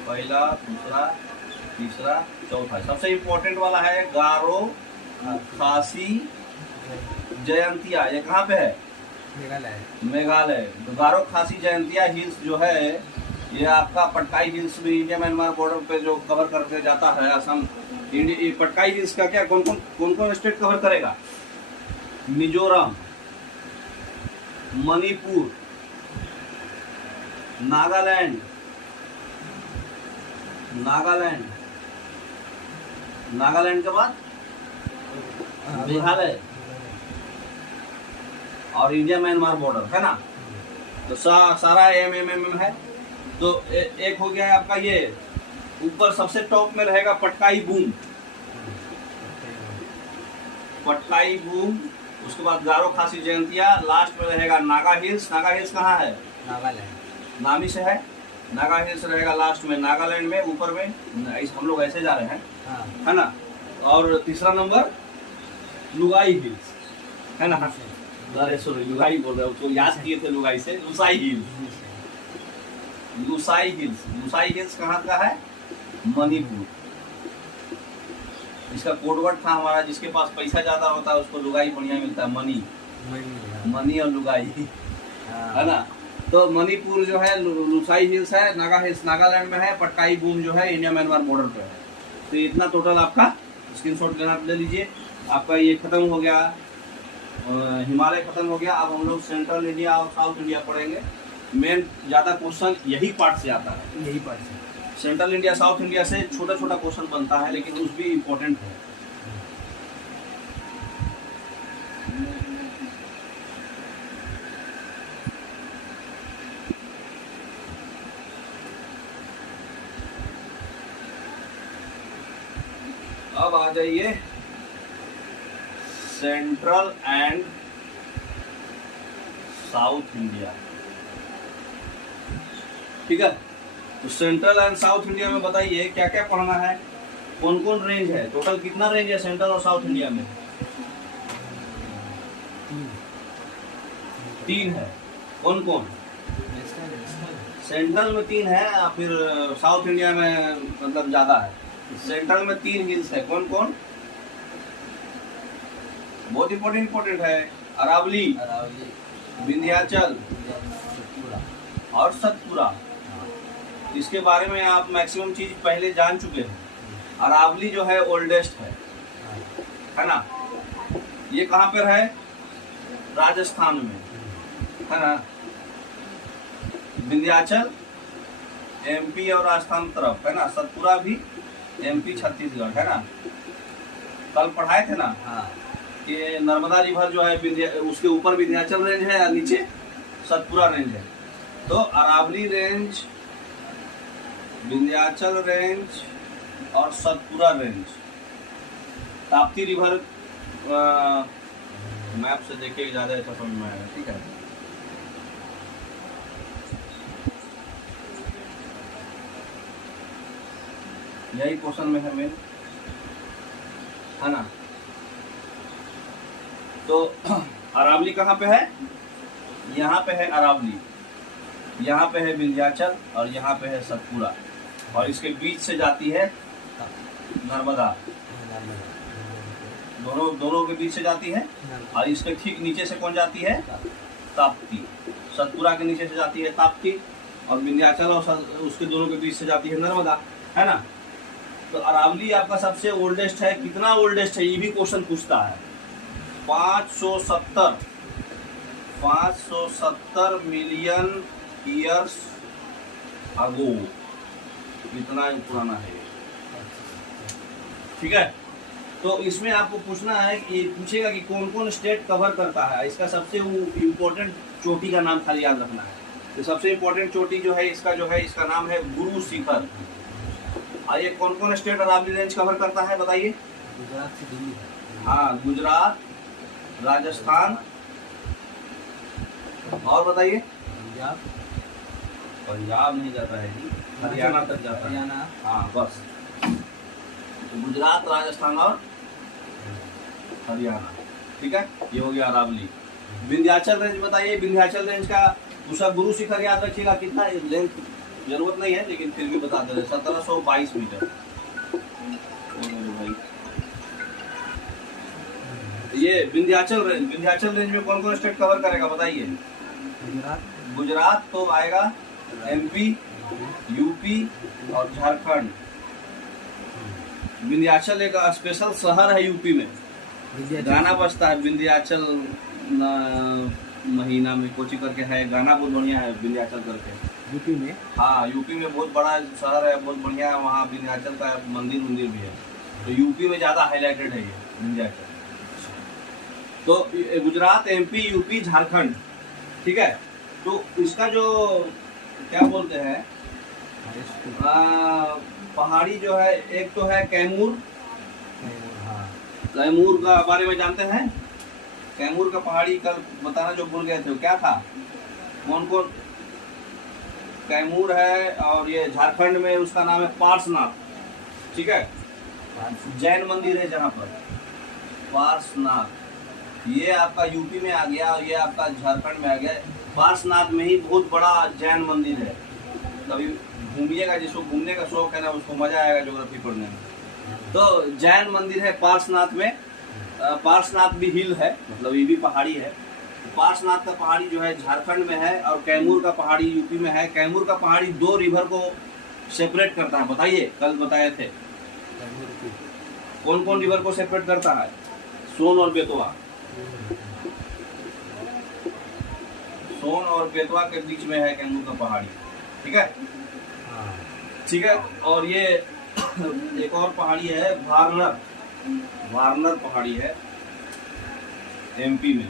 पहला, दूसरा, तीसरा, चौथा। सबसे इम्पोर्टेंट वाला है गारो, खासी, जयंतिया। ये कहाँ पे है? मेघालय। तो गारो, खासी, जयंतिया हिल्स जो है, ये आपका पटकाई हिल्स भी इंडिया म्यांमार बॉर्डर पे जो कवर करके जाता है असम। पटकाई हिल्स का क्या कौन कौन स्टेट कवर करेगा? मिजोरम, मणिपुर, नागालैंड, नागालैंड, नागालैंड के बाद मेघालय और इंडिया म्यांमार बॉर्डर है ना। तो सारा एम है। तो एक हो गया है आपका ये, ऊपर सबसे टॉप में रहेगा पटकाई बूम, पटकाई बूम। उसके बाद गारो खासी जयंतिया, लास्ट में रहेगा नागा हिल्स। नागा हिल्स कहाँ है? नागालैंड। नामी से है। नागा हिल्स रहेगा लास्ट में, नागालैंड में ऊपर में। हम लोग ऐसे जा रहे हैं, हाँ। है ना। और तीसरा नंबर लुगाई हिल्स, है ना। अरे सॉरी, लुगाई बोल रहे हो, उसको याद किए थे लुगाई से। Lushai hills, Lushai hills. Lushai hills कहाँ का है? मणिपुर। इसका कोडवर्ड था हमारा, जिसके पास पैसा ज्यादा होता है उसको लुगाई बढ़िया मिलता है। मनी और लुगाई, है ना। तो मणिपुर जो है लुसाई हिल्स है, नागा हिल्स नागालैंड में है, पटकाई बूम जो है इंडिया म्यांमार बॉर्डर पे है। तो इतना टोटल आपका स्क्रीनशॉट लेना ले लीजिए। आपका ये खत्म हो गया, हिमालय खत्म हो गया। अब हम लोग सेंट्रल इंडिया और साउथ इंडिया पढ़ेंगे। मेन ज्यादा क्वेश्चन यही पार्ट से आता है, यही पार्ट से। सेंट्रल इंडिया साउथ इंडिया से छोटा छोटा क्वेश्चन बनता है, लेकिन उस भी इम्पोर्टेंट है। अब आ जाइए सेंट्रल एंड साउथ इंडिया, ठीक है। तो सेंट्रल एंड साउथ इंडिया में बताइए क्या क्या पढ़ना है, कौन कौन रेंज है, टोटल कितना रेंज है सेंट्रल और साउथ इंडिया में? 3 है। कौन कौन? सेंट्रल में 3 है, या फिर साउथ इंडिया में मतलब ज्यादा है? सेंट्रल में 3 हिल्स है। कौन कौन? बहुत इम्पोर्टेंट है। अरावली, विंध्याचल और सतपुरा। इसके बारे में आप मैक्सिमम चीज पहले जान चुके हैं। अरावली जो है ओल्डेस्ट है ना। ये कहाँ पर है? राजस्थान में, है ना। विंध्याचल एमपी और राजस्थान तरफ है ना। सतपुरा भी एमपी छत्तीसगढ़, है ना। कल पढ़ाए थे ना। हाँ। ये नर्मदा रिवर जो है उसके ऊपर विंध्याचल रेंज है और नीचे सतपुरा रेंज है। तो अरावली रेंज, विंध्याचल रेंज और Satpura range. Tapti river map से देखिए, ज्यादा अच्छा समझ में आएगा, ठीक है। यही क्वेश्चन में है मेन, है ना। तो अरावली कहाँ पे है? यहाँ पे है अरावली, यहाँ पे है विंध्याचल और यहाँ पे है सतपुरा, और इसके बीच से जाती है नर्मदा। दोनों के बीच से जाती है। और इसके ठीक नीचे से कौन जाती है? ताप्ती। सतपुरा के नीचे से जाती है ताप्ती, और विंध्याचल और उसके दोनों के बीच से जाती है नर्मदा, है ना। तो अरावली आपका सबसे ओल्डेस्ट है। कितना ओल्डेस्ट है ये भी क्वेश्चन पूछता है। 570 मिलियन ईयर्स अगो, इतना पुराना है, ठीक है। तो इसमें आपको पूछना है कि पूछेगा कि कौन कौन स्टेट कवर करता है। इसका सबसे इम्पोर्टेंट चोटी का नाम खाली याद रखना है। तो सबसे इम्पोर्टेंट चोटी जो है इसका नाम है गुरु शिखर। और ये कौन कौन स्टेट अरावली रेंज कवर करता है बताइए? गुजरात से दिल्ली। हाँ, गुजरात, राजस्थान, और बताइए? पंजाब नहीं जाता है जी, हरियाणा तक जाता है। हरियाणा, हाँ बस। तो गुजरात, राजस्थान और हरियाणा, ठीक है। ये हो गया अरावली। विंध्याचल रेंज बताइए। विंध्याचल रेंज का उसका गुरु शिखर याद रखिएगा। कितना लेंथ जरूरत नहीं है, लेकिन फिर भी बता दे रहे, 1722 मीटर। भाई ये विंध्याचल रेंज में कौन कौन स्टेट कवर करेगा बताइए? गुजरात तो आएगा, एमपी, यूपी और झारखंड। विंध्याचल एक स्पेशल शहर है यूपी में, गाना बजता है विंध्याचल महीना में कोची करके है, गाना बहुत बढ़िया है विंध्याचल करके। यूपी में। हाँ, यूपी में बहुत बड़ा शहर है, बहुत बढ़िया है, वहाँ विंध्याचल का मंदिर भी है। तो यूपी में ज़्यादा हाईलाइटेड है ये विंध्याचल। तो गुजरात, एमपी, यूपी, झारखंड, ठीक है। तो इसका जो क्या बोलते हैं पहाड़ी जो है, एक तो है कैमूर। हाँ। कैमूर का बारे में जानते हैं? कैमूर का पहाड़ी कल बताना जो भूल गए थे, क्या था? कौन कौन? कैमूर है, और ये झारखंड में उसका नाम है पार्श्वनाथ, ठीक है। जैन मंदिर है जहाँ पर, पार्श्वनाथ। ये आपका यूपी में आ गया और ये आपका झारखंड में आ गया। पार्श्वनाथ में ही बहुत बड़ा जैन मंदिर है। कभी घूमिएगा, जिसको घूमने का शौक है ना, उसको मजा आएगा ज्योग्राफी पढ़ने में। तो जैन मंदिर है पार्श्वनाथ में। पार्श्वनाथ भी हिल है, मतलब ये भी पहाड़ी है। पार्श्वनाथ का पहाड़ी जो है झारखंड में है, और कैमूर का पहाड़ी यूपी में है। कैमूर का पहाड़ी 2 रिवर को सेपरेट करता है। बताइए, कल बताए थे कौन कौन रिवर को सेपरेट करता है? सोन और बेतवा। सोन और बेतवा के बीच में है कैमूर का पहाड़ी, ठीक है। ठीक है। और ये एक और पहाड़ी है वारनर। वारनर पहाड़ी है एमपी में।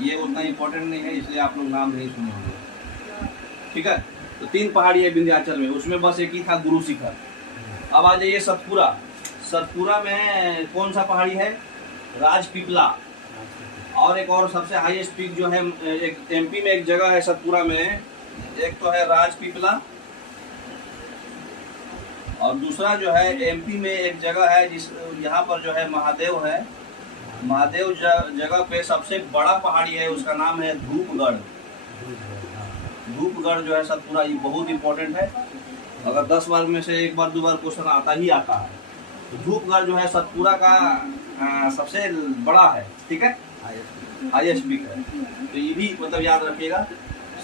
ये उतना इम्पोर्टेंट नहीं है, इसलिए आप लोग नाम नहीं सुने होंगे, ठीक है। तो 3 पहाड़ी है विंध्याचल में, उसमें बस एक ही था गुरु शिखर। अब आ जाइए सतपुरा। सतपुरा में कौन सा पहाड़ी है? राजपीपला। और एक और सबसे हाईएस्ट पीक जो है, एक एमपी में एक जगह है सतपुरा में, एक तो है राजपीपला, और दूसरा जो है एमपी में एक जगह है जिस यहाँ पर जो है महादेव है। महादेव जगह पे सबसे बड़ा पहाड़ी है, उसका नाम है धूपगढ़। धूपगढ़ जो है सतपुरा, ये बहुत इंपॉर्टेंट है। अगर 10 बार में से 1 बार 2 बार क्वेश्चन आता ही आता है। तो धूपगढ़ जो है सतपुरा का सबसे बड़ा है, ठीक है, हाईएस्ट पीक है। तो ये भी मतलब याद रखिएगा,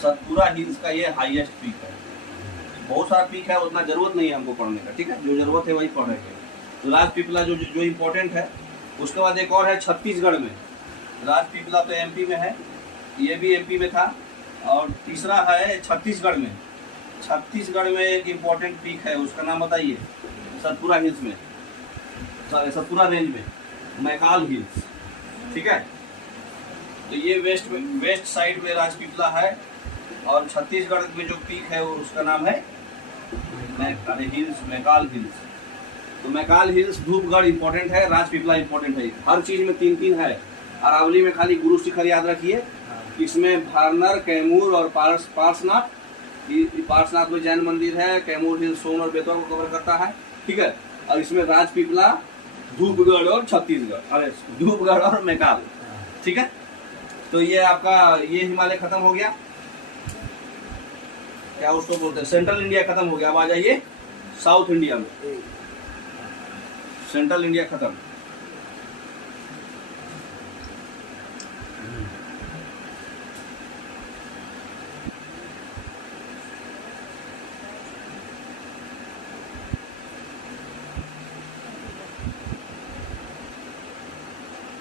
सतपुरा हिल्स का ये हाईएस्ट पीक है। बहुत सारा पीक है, उतना जरूरत नहीं है हमको पढ़ने का, ठीक है। जो जरूरत है वही पढ़ेंगे। तो राजपीपला जो इम्पोर्टेंट है। उसके बाद एक और है छत्तीसगढ़ में। राजपीपला तो एमपी में है, ये भी एमपी में था। और तीसरा है छत्तीसगढ़ में। छत्तीसगढ़ में एक इम्पोर्टेंट पीक है, उसका नाम बताइए। सतपुरा हिल्स में, सतपुरा रेंज में मैकाल हिल्स, ठीक है। तो ये वेस्ट साइड में राजपीपला है, और छत्तीसगढ़ में जो पीक है उसका नाम है मैकाल हिल्स। तो मैकाल हिल्स, धूपगढ़ इंपॉर्टेंट है, राजपीपला इंपॉर्टेंट है। हर चीज में 3-3 है। अरावली में खाली गुरु शिखर याद रखिए। इसमें वारनर, कैमूर और पार्श्वनाथ। पार्श्वनाथ में जैन मंदिर है। कैमूर हिल्स सोन और बेतवा को कवर करता है, ठीक है। और इसमें राजपीपला, धूपगढ़ और छत्तीसगढ़, अरे धूपगढ़ और मैकाल, ठीक है। तो ये आपका ये हिमालय खत्म हो गया, क्या उसको बोलते हैं, सेंट्रल इंडिया खत्म हो गया। अब आ जाइए साउथ इंडिया में। सेंट्रल इंडिया खत्म।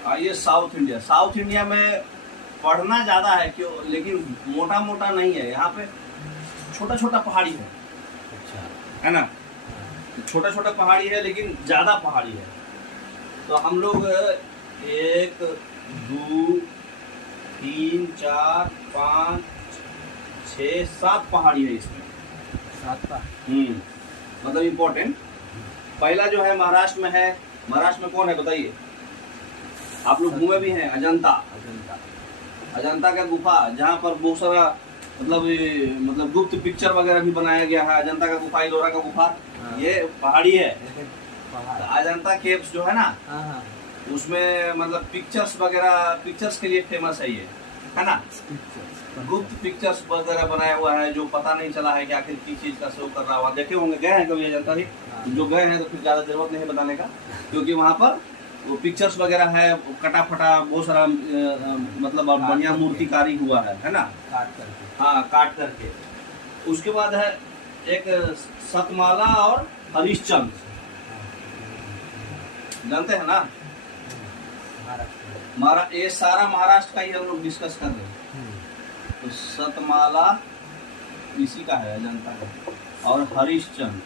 आइए साउथ इंडिया। साउथ इंडिया में पढ़ना ज्यादा है क्यों, लेकिन मोटा मोटा नहीं है। यहाँ पे छोटा छोटा पहाड़ी है, अच्छा है ना। छोटा छोटा पहाड़ी है लेकिन ज्यादा पहाड़ी है। तो हम लोग 1 2 3 4 5 6 7 पहाड़ी है इसमें। 7 का। मतलब इम्पोर्टेंट। पहला जो है महाराष्ट्र में है। महाराष्ट्र में कौन है बताइए? आप लोग घूमे भी हैं, अजंता। अजंता का गुफा, जहाँ पर बहुत सारा मतलब गुप्त पिक्चर वगैरह भी बनाया गया है। अजंता का गुफा, इलोरा का गुफा, ये पहाड़ी है। अजंता केव्स जो है ना, उसमें मतलब पिक्चर्स वगैरह, पिक्चर्स के लिए फेमस है ये, है ना। गुप्त पिक्चर्स वगैरह बनाया हुआ है, जो पता नहीं चला है कि आखिर किस चीज का शो कर रहा हुआ। देखे होंगे, गए हैं कभी अजंता ही? जो गए हैं तो फिर ज्यादा जरूरत नहीं बताने का, क्योंकि वहाँ पर वो पिक्चर्स वगैरह है, कटा फटा बहुत सारा मतलब बढ़िया मूर्तिकारी हुआ है ना, काट करके। हाँ, काट करके। उसके बाद है एक सतमाला और हरिश्चंद्र, जानते हैं ना। ये सारा महाराष्ट्र का ही हम लोग डिस्कस कर रहे हैं। तो तो सतमाला इसी का है, अजंता का। और हरिश्चंद्र,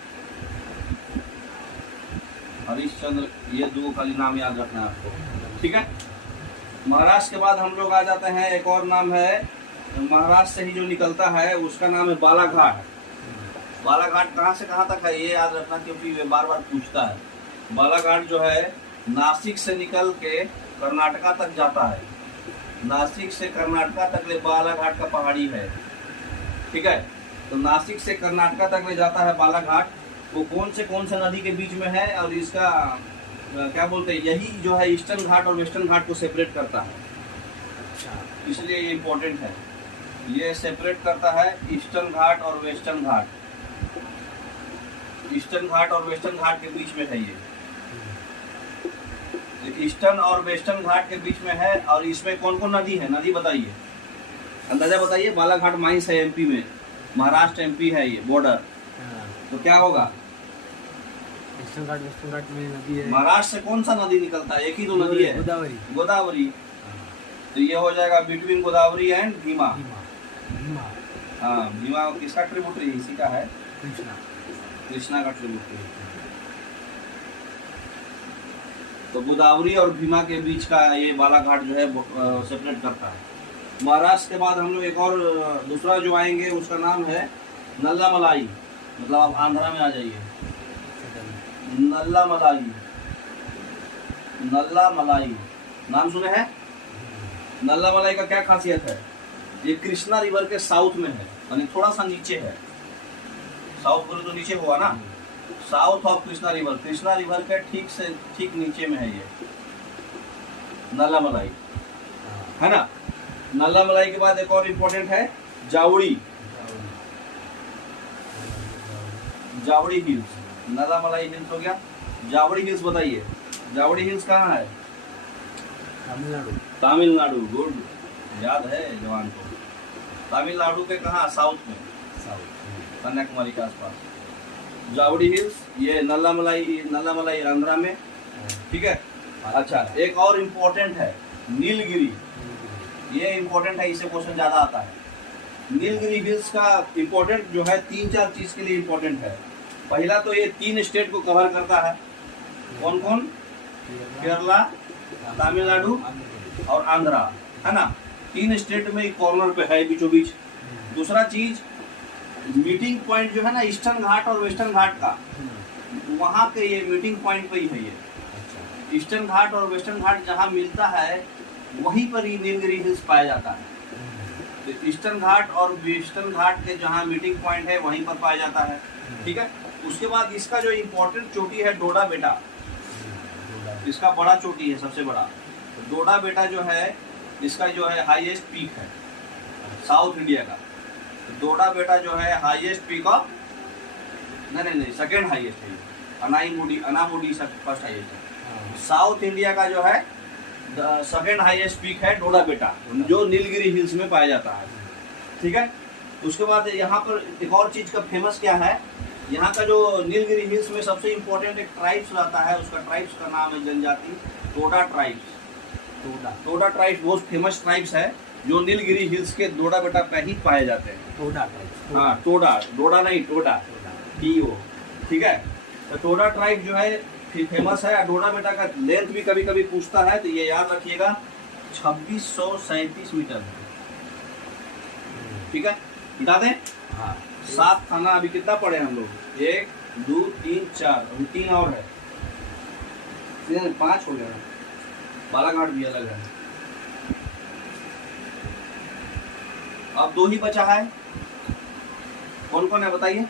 हरिश्चंद्र, ये दो खाली नाम याद रखना है आपको, ठीक है। महाराष्ट्र के बाद हम लोग आ जाते हैं, एक और नाम है महाराष्ट्र से ही जो निकलता है, उसका नाम है बालाघाट। बालाघाट कहाँ से कहाँ तक है ये याद रखना, क्योंकि वे बार बार पूछता है। बालाघाट जो है नासिक से निकल के कर्नाटका तक जाता है, नासिक से कर्नाटका तक ले बालाघाट का पहाड़ी है, ठीक है। तो नासिक से कर्नाटका तक ले जाता है बालाघाट। वो कौन से नदी के बीच में है, और इसका क्या बोलते हैं, यही जो है ईस्टर्न घाट और वेस्टर्न घाट को सेपरेट करता है। अच्छा, इसलिए ये इम्पोर्टेंट है, ये सेपरेट करता है ईस्टर्न घाट और वेस्टर्न घाट। ईस्टर्न घाट और वेस्टर्न घाट के बीच में है ये, ईस्टर्न और वेस्टर्न घाट के बीच में है। और इसमें कौन कौन नदी है, नदी बताइए, अंदाजा बताइए। बालाघाट माइंस है एमपी में, महाराष्ट्र एमपी है ये बॉर्डर, हाँ। तो क्या होगा? ईस्टर्न घाट वेस्टर्न घाट में नदी है। महाराष्ट्र से कौन सा नदी निकलता है? एक ही तो नदी है, गोदावरी। गोदावरी। तो ये हो जाएगा बिटवीन गोदावरी एंड भीमा। भीमा, हाँ, भीमा किसका ट्रिब्यूटरी? इसी का है, कृष्णा, कृष्णा का ट्रिब्यूटरी। तो गोदावरी और भीमा के बीच का ये बालाघाट जो है सेपरेट करता है। महाराष्ट्र के बाद हम लोग एक और दूसरा जो आएंगे, उसका नाम है नल्ला मलाई। मतलब आप आंध्रा में आ जाइए, नल्ला मलाई, नल्ला मलाई नाम सुने हैं? नल्ला मलाई का क्या खासियत है? ये कृष्णा रिवर के साउथ में है, यानी थोड़ा सा नीचे है। साउथ बोले तो नीचे हुआ ना, south of Krishna river, Krishna river के ठीक नीचे में है ये नल्ला मलाई, है ना। नल्ला मलाई के बाद एक और इम्पोर्टेंट है जावड़ी, जावड़ी हिल्स। नल्ला मलाई हिल्स हो गया, जावड़ी हिल्स बताइए, जावड़ी हिल्स कहाँ है? तमिलनाडु। तमिलनाडु, गुड, याद है जवान को। तमिलनाडु के कहाँ? साउथ में, साउथ, कन्याकुमारी के आसपास जावड़ी हिल्स। ये नल्ला मलाई आंध्रा में, ठीक है। अच्छा, एक और इम्पोर्टेंट है नीलगिरी, ये इम्पोर्टेंट है, इससे क्वेश्चन ज्यादा आता है। नीलगिरी हिल्स का इम्पोर्टेंट जो है 3-4 चीज के लिए इम्पोर्टेंट है। पहला तो ये 3 स्टेट को कवर करता है, कौन कौन? केरला, तमिलनाडु और आंध्रा, है ना। 3 स्टेट में कॉर्नर पे है, बीचों बीच। दूसरा चीज, मीटिंग पॉइंट जो है ना ईस्टर्न घाट और वेस्टर्न घाट का, वहाँ के ये मीटिंग पॉइंट पे ही है ये। ईस्टर्न घाट और वेस्टर्न घाट जहाँ मिलता है, वहीं पर ही नीलगिरी हिल्स पाया जाता है। तो ईस्टर्न घाट और वेस्टर्न घाट के जहाँ मीटिंग पॉइंट है, वहीं पर पाया जाता है, ठीक है। उसके बाद इसका जो इम्पोर्टेंट चोटी है डोडा बेटा, इसका बड़ा चोटी है, सबसे बड़ा। तो डोडा बेटा जो है, इसका जो है हाईएस्ट पीक है साउथ इंडिया का। तो डोडा बेटा जो है हाईएस्ट पीक ऑफ, नहीं सेकेंड हाईएस्ट है, अनामुडी फर्स्ट हाईएस्ट है। साउथ इंडिया का जो है सेकेंड हाईएस्ट पीक है डोडा बेटा, जो नीलगिरी हिल्स में पाया जाता है, ठीक है। उसके बाद यहाँ पर एक और चीज का फेमस क्या है, यहाँ का जो नीलगिरी हिल्स में सबसे इम्पोर्टेंट एक ट्राइब्स रहता है, उसका ट्राइब्स का नाम है जनजाति टोडा ट्राइब्स। टोडा ट्राइब्स बहुत फेमस ट्राइब्स है, जो नीलगिरी हिल्स के डोडा बेटा पे ही पाए जाते हैं। टोडा ट्राइब्स, हाँ, डोडा नहीं, टोडा, TO, ठीक है। तो टोडा ट्राइब जो है फेमस है। डोडा बेटा का लेंथ भी कभी कभी पूछता है, तो ये याद रखिएगा 2637 मीटर, ठीक है। बता दें, हाँ। 7 थाना अभी कितना पढ़े हम लोग? 1 2 3 4, अभी 3 और है, 5 हो गया। बालाघाट भी अलग है, अब 2 ही बचा है। कौन कौन है बताइए?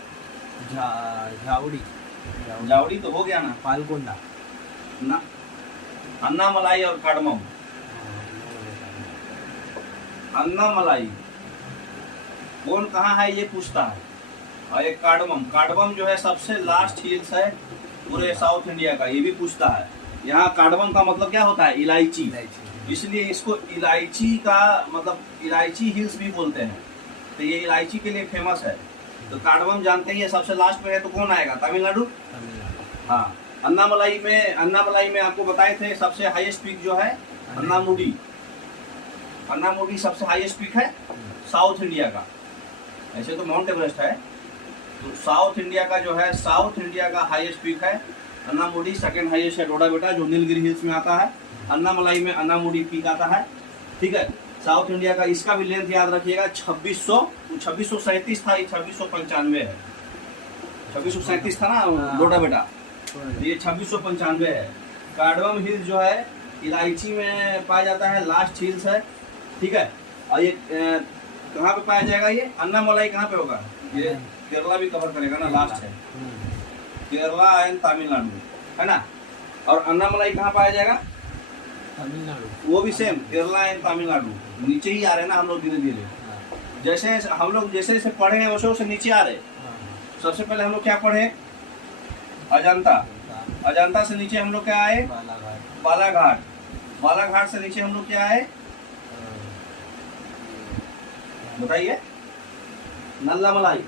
जावड़ी तो हो गया ना, पालकोंडा ना, अन्नामलाई और काडमम। अन्नामलाई कौन कहाँ है ये पूछता है, और एक काडमम जो है सबसे लास्ट हिल्स है पूरे साउथ इंडिया का, ये भी पूछता है। यहाँ काडमम का मतलब क्या होता है? इलायची, इसलिए इसको इलायची का मतलब इलायची हिल्स भी बोलते हैं। तो ये इलायची के लिए फेमस है। तो काडमम जानते ही है, सबसे लास्ट में है, तो कौन आएगा? तमिलनाडु। हाँ, अन्नामलाई में आपको बताए थे सबसे हाईएस्ट पीक जो है अन्नामुडी, अन्नामुडी सबसे हाईएस्ट पीक है साउथ इंडिया का। ऐसे तो माउंट एवरेस्ट है, तो साउथ इंडिया का जो है, साउथ इंडिया का हाईएस्ट पीक है अन्नामुडी। सेकंड हाईएस्ट है डोडा बेटा जो नीलगिरी हिल्स में आता है। अन्नामलाई में अन्नामुडी पीक आता है, ठीक है। साउथ इंडिया का इसका भी लेंथ याद रखिएगा 2637 था, ये 2695 है। 2637 था ना डोडा बेटा, तो ये 2695 है। कार्डमम हिल्स जो है इलायची में पाया जाता है, लास्ट हिल्स है, ठीक है। और ये कहाँ पे पाया जाएगा? ये अन्नामलाई कहाँ पे होगा? ये केरला भी कवर करेगा ना, लास्ट है केरला एंड तमिलनाडु, है ना। और अन्नामलाई कहाँ पाया जाएगा? तमिलनाडु, वो भी सेम केरला एंड तमिलनाडु। नीचे ही आ रहे हैं ना हम लोग धीरे धीरे, जैसे हम लोग जैसे जैसे पढ़े हैं वैसे वैसे नीचे आ रहे। सबसे पहले हम लोग क्या पढ़े? अजंता। अजंता से नीचे हम लोग क्या आए? बालाघाट। बालाघाट से नीचे हम लोग क्या आए बताइए? नल्लामलाई।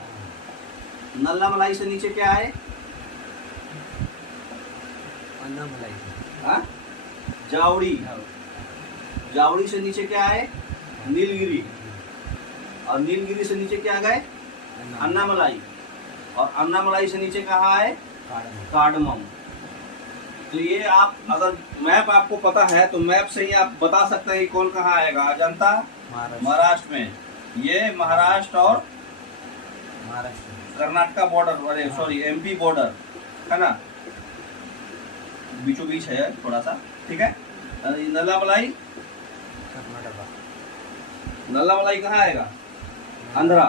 नल्लामलाई से नीचे क्या आए? अन्नामलाई, हाँ? जावड़ी। जावड़ी से नीचे क्या आए? नीलगिरी। और नीलगिरी से नीचे क्या गए? अन्नामलाई। और अन्नामलाई से नीचे कहाँ आए? कार्डमम। तो ये आप अगर मैप आपको पता है तो मैप से ही आप बता सकते हैं कि कौन कहाँ आएगा। अजंता महाराष्ट्र में, ये महाराष्ट्र और कर्नाटका बॉर्डर, अरे सॉरी एमपी बॉर्डर है ना, बीचों बीच है थोड़ा सा, ठीक है। नल्लामलाई, नल्लामलाई कहाँ आएगा? आंध्रा,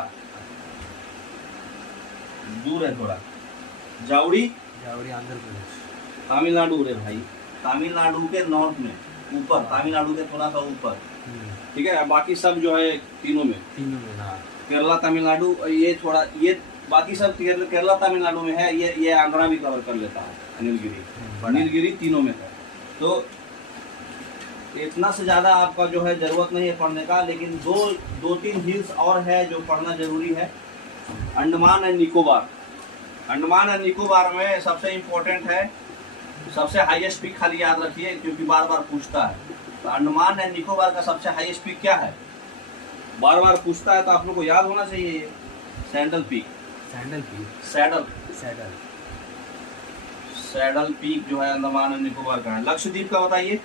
दूर है थोड़ा। जावड़ी, जावड़ी आंध्र प्रदेश, तमिलनाडु रे भाई, तमिलनाडु के नॉर्थ में ऊपर, तमिलनाडु के थोड़ा सा ऊपर, ठीक है। बाकी सब जो है तीनों में हाँ। केरला तमिलनाडु, ये थोड़ा, ये बाकी सब केरला तमिलनाडु में है। ये आंध्रा भी कवर कर लेता है नीलगिरी। नीलगिरी तीनों में है। तो इतना से ज़्यादा आपका जो है ज़रूरत नहीं है पढ़ने का, लेकिन दो तीन हिल्स और है जो पढ़ना जरूरी है। अंडमान एंड निकोबार। अंडमान एंड निकोबार में सबसे इम्पोर्टेंट है, सबसे हाईएस्ट पीक खाली याद रखिए क्योंकि बार बार पूछता है। तो अंडमान एंड निकोबार का सबसे हाईएस्ट पीक क्या है? बार बार पूछता है तो आप लोग को याद होना चाहिए। Saddle peak. Saddle peak, saddle saddle saddle peak जो है अंडमान एंड निकोबार का है। लक्षद्वीप का बताइए,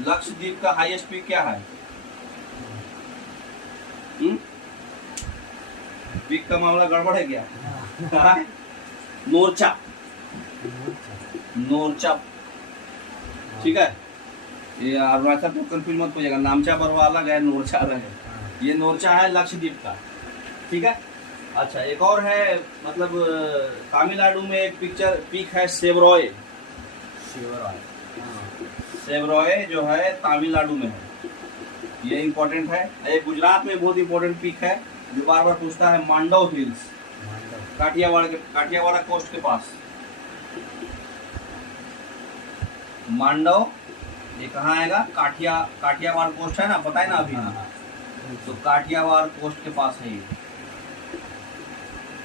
लक्षद्वीप का हाईएस्ट पीक क्या है? पीक का मामला गड़बड़ है क्या? नोरचा। नोरचा, ठीक है। ये अरुणाचल तो कंफ्यूज मत होइएगा, नामचा बरवा अलग है, नोरचा अलग है। ये नोरचा है लक्षद्वीप का, ठीक है। अच्छा, एक और है, मतलब तमिलनाडु में एक पीक है सेवरॉय। सेवरॉय जो है तमिलनाडु में है, ये इम्पोर्टेंट है। एक गुजरात में बहुत इम्पोर्टेंट पीक है जो बार बार पूछता है, मांडव हिल्स, काठियावाड़ कोस्ट के पास। मांडव ये कहाँ आएगा? काठियावाड़ कोस्ट है ना, बताए ना अभी। तो काठियावाड़ कोस्ट के पास है ये।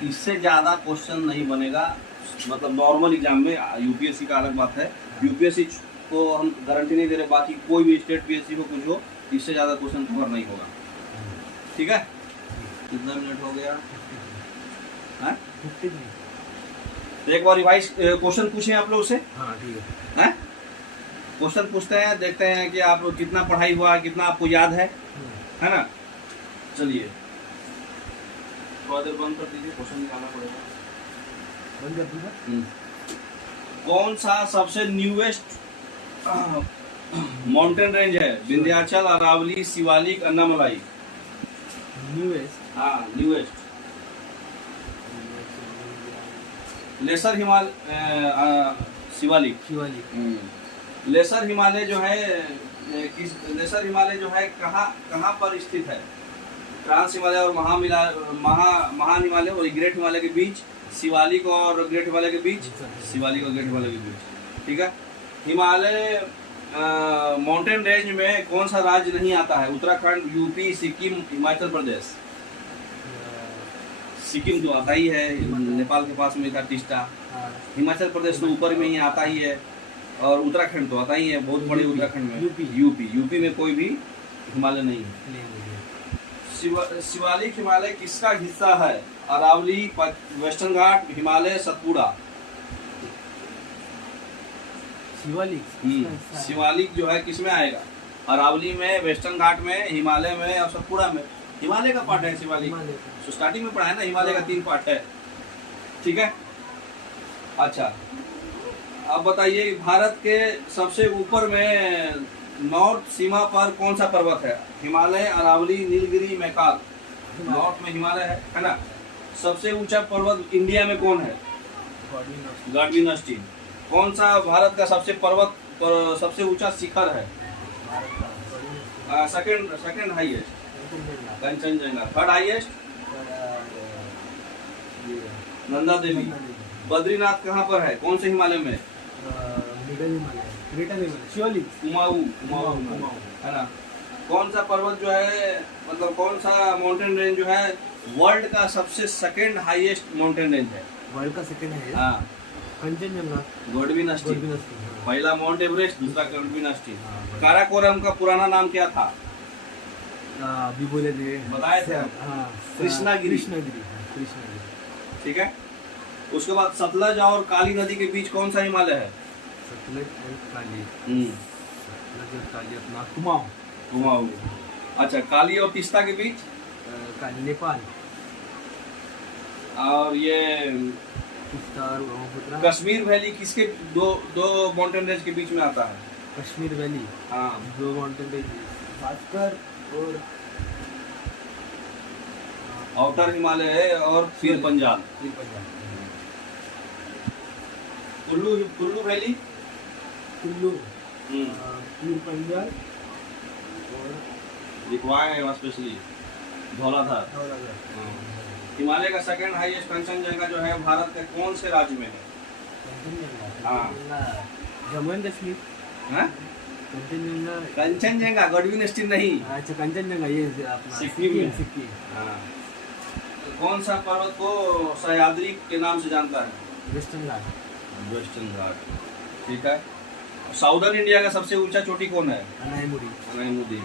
इससे ज्यादा क्वेश्चन नहीं बनेगा, मतलब नॉर्मल एग्जाम में। यूपीएससी का अलग बात है, यूपीएससी को हम गारंटी नहीं दे रहे, बाकी कोई भी स्टेट पीएससी को कुछ हो, इससे ज्यादा क्वेश्चन कवर नहीं होगा, ठीक है। कितना मिनट हो गया? तो एक बार रिवाइज क्वेश्चन पूछे आप लोग से। हाँ ठीक है, क्वेश्चन पूछते हैं, देखते हैं कि आप लोग कितना पढ़ाई हुआ, कितना आपको याद है ना। चलिए थोड़ा देर बंद कर दीजिए, क्वेश्चन निकालना पड़ेगा। बंद कर दीजिए। कौन सा सबसे न्यूएस्ट माउंटेन रेंज है? विंध्याचल, अरावली, शिवालिक, अन्नामलाई। न्यूएस्ट, हाँ newest. Lesser Himalaya, Shivalik. Shivalik. Lesser Himalaya जो है लेसर हिमालय जो है कहाँ पर स्थित है? ट्रांस हिमालय और महान हिमालय और ग्रेट हिमालय के बीच, शिवालिक और ग्रेट हिमालय के बीच, शिवालिक और ग्रेट हिमालय के बीच, ठीक है। हिमालय माउंटेन रेंज में कौन सा राज्य नहीं आता है? उत्तराखंड, यूपी, सिक्किम, हिमाचल प्रदेश। सिक्किम तो आता ही है, नेपाल के पास में था टिस्टा। हिमाचल प्रदेश तो ऊपर में ही आता ही है, और उत्तराखंड तो आता ही है, बहुत बड़े उत्तराखंड में। यूपी। यूपी में कोई भी हिमालय नहीं है। Plain area. शिवालिक हिमालय किसका हिस्सा है? अरावली, वेस्टर्न घाट, हिमालय, सतपुड़ा। शिवालिक शिवालिक जो है किस में आएगा? अरावली में, वेस्टर्न घाट में, हिमालय में और सतपुड़ा में। हिमालय का पार्ट है शिवालिक। तो स्टार्टिंग में पढ़ा है ना, हिमालय का 3 पार्ट है। ठीक है। अच्छा, अब बताइए भारत के सबसे ऊपर में नॉर्थ सीमा पर कौन सा पर्वत है? हिमालय, अरावली, नीलगिरी, मैकाल। नॉर्थ में हिमालय है ना। सबसे ऊंचा पर्वत इंडिया में कौन है? Godwin Austen. कौन सा भारत का सबसे ऊंचा शिखर है? Second highest Kanchenjunga. Third highest Nanda Devi. Badrinath कहाँ पर है? कौन से हिमालय में? शिवालिक। कुमाऊं है ना। कौन सा पर्वत जो है, मतलब कौन सा माउंटेन रेंज जो है वर्ल्ड का सबसे सेकंड हाईएस्ट माउंटेन रेंज है? वर्ल्ड का सेकंड है। हाँ, कंचनजंगा। गॉडविन अस्टीन। हाँ। पहला माउंट एवरेस्ट, दूसरा गॉडविन अस्टीन। काराकोरम का पुराना नाम क्या था? अभी बोले थे, बताए थे हम। हाँ, कृष्णागिरी। कृष्णागिरी। ठीक है। उसके बाद सतलज और काली नदी के बीच कौन सा हिमालय है? सतलज और काली। सतलज और काली अपना कुमाऊं। अच्छा, काली और तीस्ता के बीच? काली नेपाल। और ये तीस्ता और ब्रह्मपुत्र। कश्मीर वैली किसके दो माउंटेन रेंज के बीच में आता है? कश्मीर वैली। हाँ, 2 माउंटेन रेंज, भास्कर और आउटर हिमालय है और फिर पंजाब। कुल्लू वैली। कुल्लू, पीर पंजाल और लिखवाए हैं स्पेशली धौलाधार। हिमालय का सेकंड हाईएस्ट कंचनजंगा जो है भारत के कौन से राज्य में है? हाँ। जम्मू एंड कश्मीर। हाँ? कंचनजंगा, गॉडविन अस्टीन नहीं। अच्छा, कंचनजंगा ये अपना सिक्किम में। सिक्किम। हाँ। कौन सा पर्वत को सह्याद्री के नाम से जानता है? वेस्टर्न घाट। वेस्टर्न घाट। ठीक है। साउदर्न इंडिया का सबसे ऊंचा चोटी कौन है? अनाईमुदी।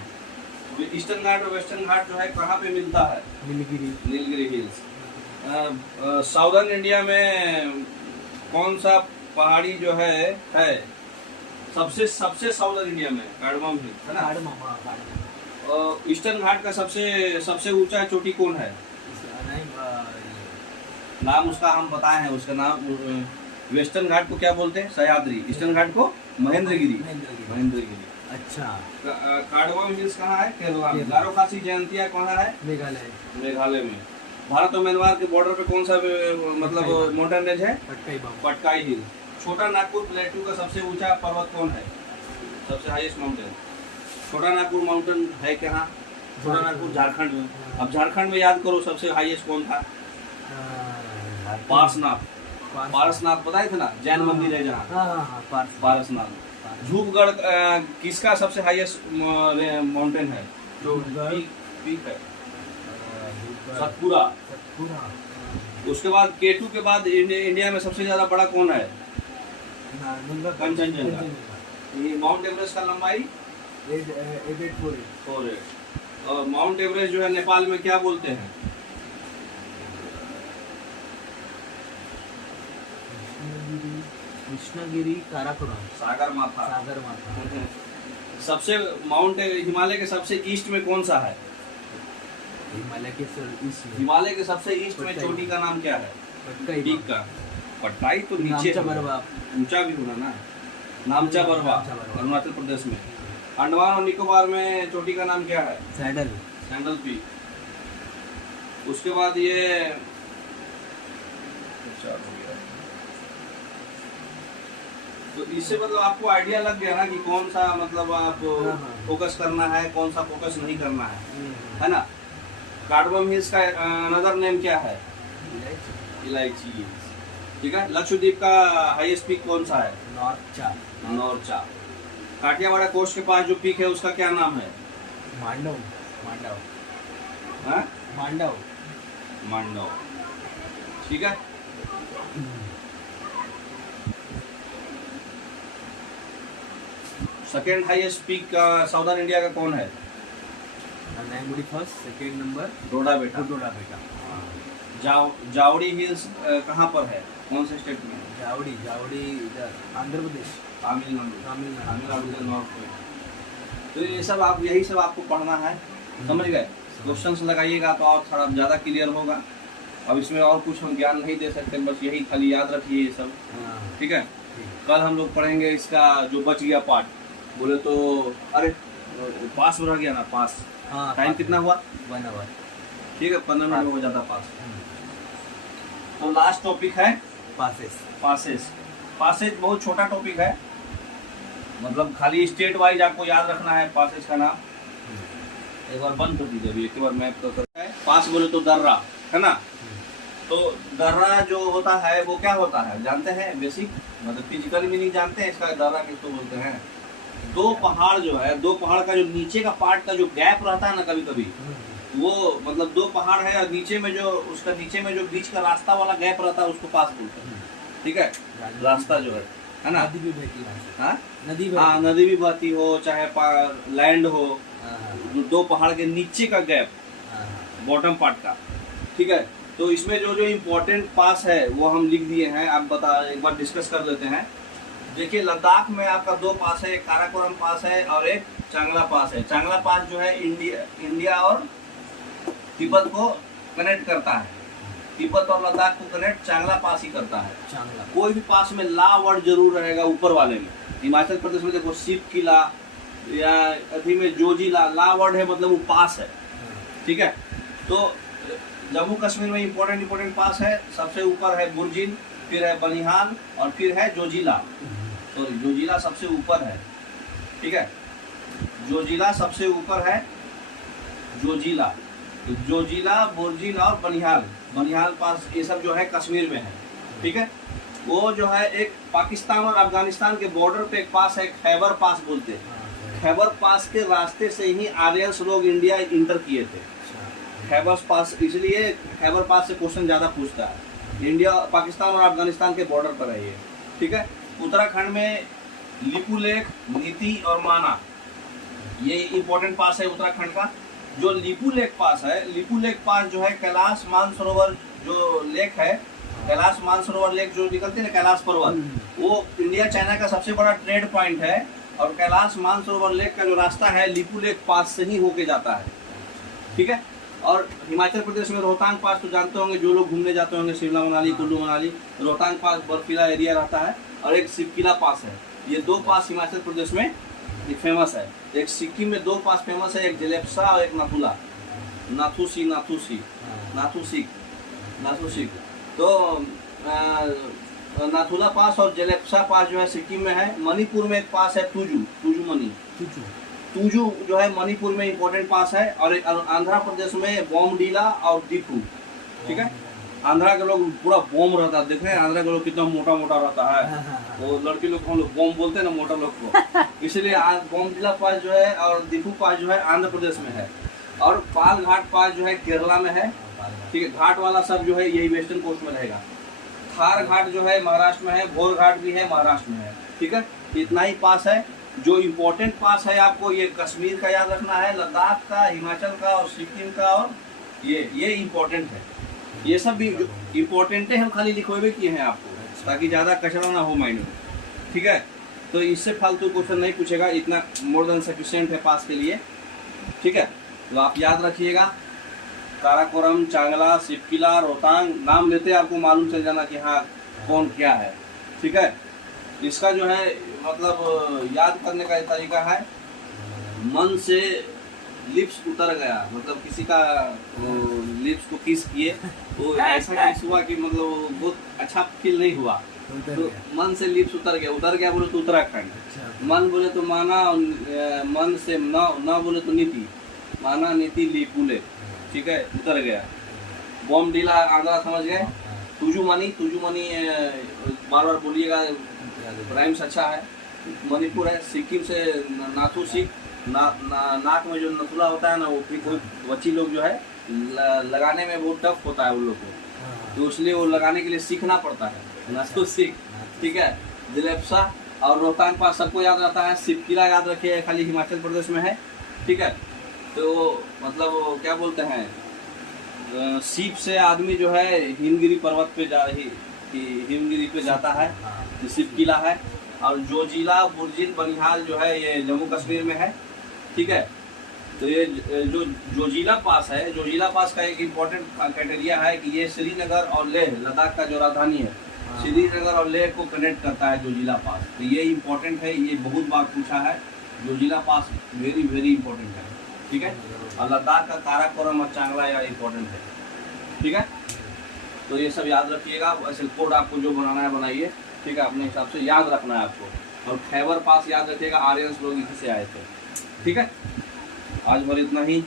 ईस्टर्न घाट और वेस्टर्न घाट जो है कहाँ पे मिलता है? नीलगिरी हिल्स। साउदर्न इंडिया में कौन सा पहाड़ी जो है सबसे साउदर्न इंडिया में? कार्डमम हिल है ना। ईस्टर्न घाट का सबसे ऊंचा चोटी कौन है? नाम उसका हम बताए हैं, उसका नाम। वेस्टर्न घाट को क्या बोलते हैं? सह्याद्री। ईस्टर्न घाट को महेंद्रगिरी। अच्छा। कार्डमम हिल्स कहाँ है? केरला में। गारो खासी जयंतिया कहाँ है? मेघालय में। भारत और म्यांमार के बॉर्डर पे कौन सा मतलब माउंटेन रेंज है? पटकाई हिल। छोटा नागपुर प्लेटू का सबसे ऊंचा पर्वत कौन है? सबसे हाईएस्ट माउंटेन। छोटा नागपुर माउंटेन है कहाँ? छोटा नागपुर झारखंड में। अब झारखंड में याद करो सबसे हाईएस्ट कौन था? पारसनाथ बताए थे ना, जैन मंदिर है जहाँ। पारसनाथ। धूपगढ़ किसका सबसे हाईएस्ट माउंटेन है? जो पीक है? सतपुड़ा। उसके बाद केटू के बाद इंडिया में सबसे ज्यादा बड़ा कौन है? कंचनजंगा। ये माउंट एवरेस्ट का लंबाई 848। और माउंट एवरेस्ट जो है नेपाल में क्या बोलते हैं? कृष्णागिरी, काराकोरम। सागर माथा। सबसे हिमालय के सबसे ईस्ट में कौन सा है? हिमालय के सबसे ईस्ट में चोटी का नाम क्या है? पीक का। पट्टाई तो नीचे ऊंचा भी होना ना। नामचा बरवा, अरुणाचल प्रदेश में। अंडमान और निकोबार में चोटी का नाम क्या है? Sandal peak. उसके बाद ये तो इससे मतलब आपको आइडिया लग गया ना कि कौन सा मतलब आप फोकस करना है, कौन सा फोकस नहीं करना है ना। कार्डमम हिल्स का अनदर नेम क्या है? इलायची। ठीक है। लक्षद्वीप का हाईएस्ट पीक कौन सा है? नौरचा। काठियावाड़ कोस्ट के पास जो पीक है उसका क्या नाम है? मांडव। ठीक है। सेकेंड हाईएस्ट पीक का साउदर्न इंडिया का कौन है? नैनगुड़ी फर्स्ट, सेकेंड नंबर डोडा बेटा। डोडा बेटा। जावड़ी हिल्स कहाँ पर है, कौन से स्टेट में? जावड़ी इधर आंध्र प्रदेश, तमिलनाडु के नॉर्थ में। तो ये सब आप यही सब आपको पढ़ना है, समझ गए? क्वेश्चंस लगाइएगा तो और थोड़ा ज़्यादा क्लियर होगा। अब इसमें और कुछ हम ज्ञान नहीं दे सकते, बस यही खाली याद रखिए ये सब, ठीक है? कल हम लोग पढ़ेंगे इसका जो बच गया पार्ट, बोले तो अरे पास रह गया ना, पास। हाँ, टाइम कितना हुआ? 1 आवर। ठीक है, 15 मिनट में हो जाता पास। तो लास्ट टॉपिक है पासेस। पासेज बहुत छोटा टॉपिक है, मतलब खाली स्टेट वाइज आपको याद रखना है पासेज का नाम। एक बार बंद कर दीजिए अभी, एक बार मैप तो करता है। पास बोले तो दर्रा है ना, तो दर्रा जो होता है वो क्या होता है जानते हैं? बेसिक मतलब फिजिकल मीनिंग जानते हैं इसका? दर्रा किसको बोलते हैं? दो पहाड़ जो है, दो पहाड़ का जो नीचे का पार्ट का जो गैप रहता है ना, कभी कभी वो मतलब दो पहाड़ है और नीचे में जो उसका नीचे में जो बीच का रास्ता वाला गैप रहता है उसको पास बोलते हैं, ठीक है? रास्ता जो है ना, नदी भी बहती है। हाँ नदी नदी भी बहती हो चाहे लैंड हो, दो पहाड़ के नीचे का गैप, बॉटम पार्ट का, ठीक है? तो इसमें जो जो इम्पोर्टेंट पास है वो हम लिख दिए हैं, आप एक बार डिस्कस कर लेते हैं। देखिए लद्दाख में आपका 2 पास है, एक काराकोरम पास है और एक चांगला पास है। चांगला पास जो है इंडिया और तिब्बत को कनेक्ट करता है, तिब्बत और लद्दाख को कनेक्ट चांगला पास ही करता है। कोई भी पास में ला वर्ड जरूर रहेगा ऊपर वाले में। हिमाचल प्रदेश में देखो शिव किला या अभी में जोजिला, ला वर्ड है मतलब वो पास है, ठीक है? तो जम्मू कश्मीर में इम्पोर्टेंट पास है, सबसे ऊपर है बुर्जिन, फिर है बनिहाल और फिर है जोजिला। सॉरी, जोजिला सबसे ऊपर है, ठीक है? जोजिला सबसे ऊपर है, जोजिला, तो जोजिला, बुर्जिन और बनिहाल पास, ये सब जो है कश्मीर में है, ठीक है? वो जो है एक पाकिस्तान और अफगानिस्तान के बॉर्डर पे एक पास है, खैबर पास बोलते हैं। खैबर पास के रास्ते से ही आर्यंस लोग इंडिया इंटर किए थे। खैबर पास, इसलिए खैबर पास से क्वेश्चन ज़्यादा पूछता है। इंडिया, पाकिस्तान और अफगानिस्तान के बॉर्डर पर है ये, ठीक है? उत्तराखंड में लिपू लेक, नीति और माना, ये इम्पोर्टेंट पास है उत्तराखंड का। जो लिपू लेक पास है, लिपू लेक पास जो है कैलाश मानसरोवर जो लेक है, कैलाश मानसरोवर लेक जो निकलते हैं ना कैलाश पर्वत, वो इंडिया चाइना का सबसे बड़ा ट्रेड पॉइंट है। और कैलाश मानसरोवर लेक का जो रास्ता है लिपू लेक पास से ही होके जाता है, ठीक है? और हिमाचल प्रदेश में रोहतांग पास तो जानते होंगे, जो लोग घूमने जाते होंगे शिमला मनाली, कुल्लू मनाली, रोहतांग पास बर्फीला एरिया रहता है। और एक सिपकिला पास है। ये 2 पास हिमाचल प्रदेश में फेमस है। एक सिक्किम में 2 पास फेमस है, एक जलेप्सा और एक नाथुला, नाथुसिक। तो नाथुला पास और जलेप्सा पास जो है सिक्किम में है। मणिपुर में एक पास है तुजू जो है मणिपुर में इम्पोर्टेंट पास है। और आंध्र प्रदेश में बॉम्बडीला और दीपू, ठीक है? आंध्रा के लोग पूरा बॉम्ब रहता है, देख रहे हैं आंध्रा के लोग कितना मोटा मोटा रहता है। वो लड़की लोग हम लोग बॉम्ब बोलते हैं ना मोटा लोग को, इसलिए बॉम्बडीला पास जो है और दीपू पास जो है आंध्र प्रदेश में है। और पाल घाट पास जो है केरला में है, ठीक है? घाट वाला सब जो है यही वेस्टर्न कोस्ट में रहेगा। थार घाट जो है महाराष्ट्र में है, भोर घाट भी है महाराष्ट्र में है, ठीक है? इतना ही पास है। जो इम्पोर्टेंट पास है आपको ये कश्मीर का याद रखना है, लद्दाख का, हिमाचल का और सिक्किम का, और ये इम्पोर्टेंट है। ये सब भी इम्पोर्टेंट है, हम खाली लिखवे किए हैं आपको ताकि ज़्यादा कचरा ना हो माइंड में, ठीक है? तो इससे फालतू क्वेश्चन नहीं पूछेगा, इतना मोर देन सफिशिएंट है पास के लिए, ठीक है? तो आप याद रखिएगा, काराकोरम, चांगला, सिपकिला, रोहतांग नाम लेते आपको मालूम चल जाना कि हाँ कौन क्या है, ठीक है? इसका जो है मतलब याद करने का तरीका है, मन से लिप्स उतर गया, मतलब किसी का लिप्स को किस किए तो ऐसा किस हुआ कि मतलब बहुत अच्छा फील नहीं हुआ, तो मन से लिप्स उतर गया बोले तो उत्तराखंड, मन बोले तो माना, मन से न बोले तो नीति, माना नीति लिपुले, ठीक है? उतर गया। बॉम्बडीला आंध्रा समझ गए। तुजू मनी बार बार बोलिएगा, राइम्स अच्छा है। मणिपुर है। सिक्किम से नाथुसिक, नाक में जो नथुला होता है ना, वो फिर कोई बच्ची लोग जो है लगाने में बहुत टफ होता है उन लोग को, तो इसलिए वो लगाने के लिए सीखना पड़ता है, नाथुसिक, ठीक है? जलेप्सा और रोहतांग पास सबको याद रहता है, सिप किला याद रखिए, खाली हिमाचल प्रदेश में है, ठीक है। तो मतलब क्या बोलते हैं, सीप से आदमी जो है हिमगिरी पर्वत पे जा रही, हिमगिरी पे जाता है, तो सिप किला है। और जोजिला बुर्जिल बनिहाल जो है ये जम्मू कश्मीर में है, ठीक है। तो ये जो जोजिला पास है, जोजिला पास का एक इम्पोर्टेंट क्राइटेरिया है कि ये श्रीनगर और लेह, लद्दाख का जो राजधानी है, श्रीनगर और लेह को कनेक्ट करता है जोजिला पास। तो ये इम्पोर्टेंट है, ये बहुत बार पूछा है, जोजिला पास वेरी वेरी इम्पोर्टेंट है, ठीक है। और लद्दाख का काराकोरम और चांगला या इम्पोर्टेंट है, ठीक है। तो ये सब याद रखिएगा, वैसे कोड आपको जो बनाना है बनाइए, ठीक है, अपने हिसाब से याद रखना है आपको। और खैबर पास याद रखिएगा, आर्यंस लोग इसी से आए थे, ठीक है। आज भर इतना ही।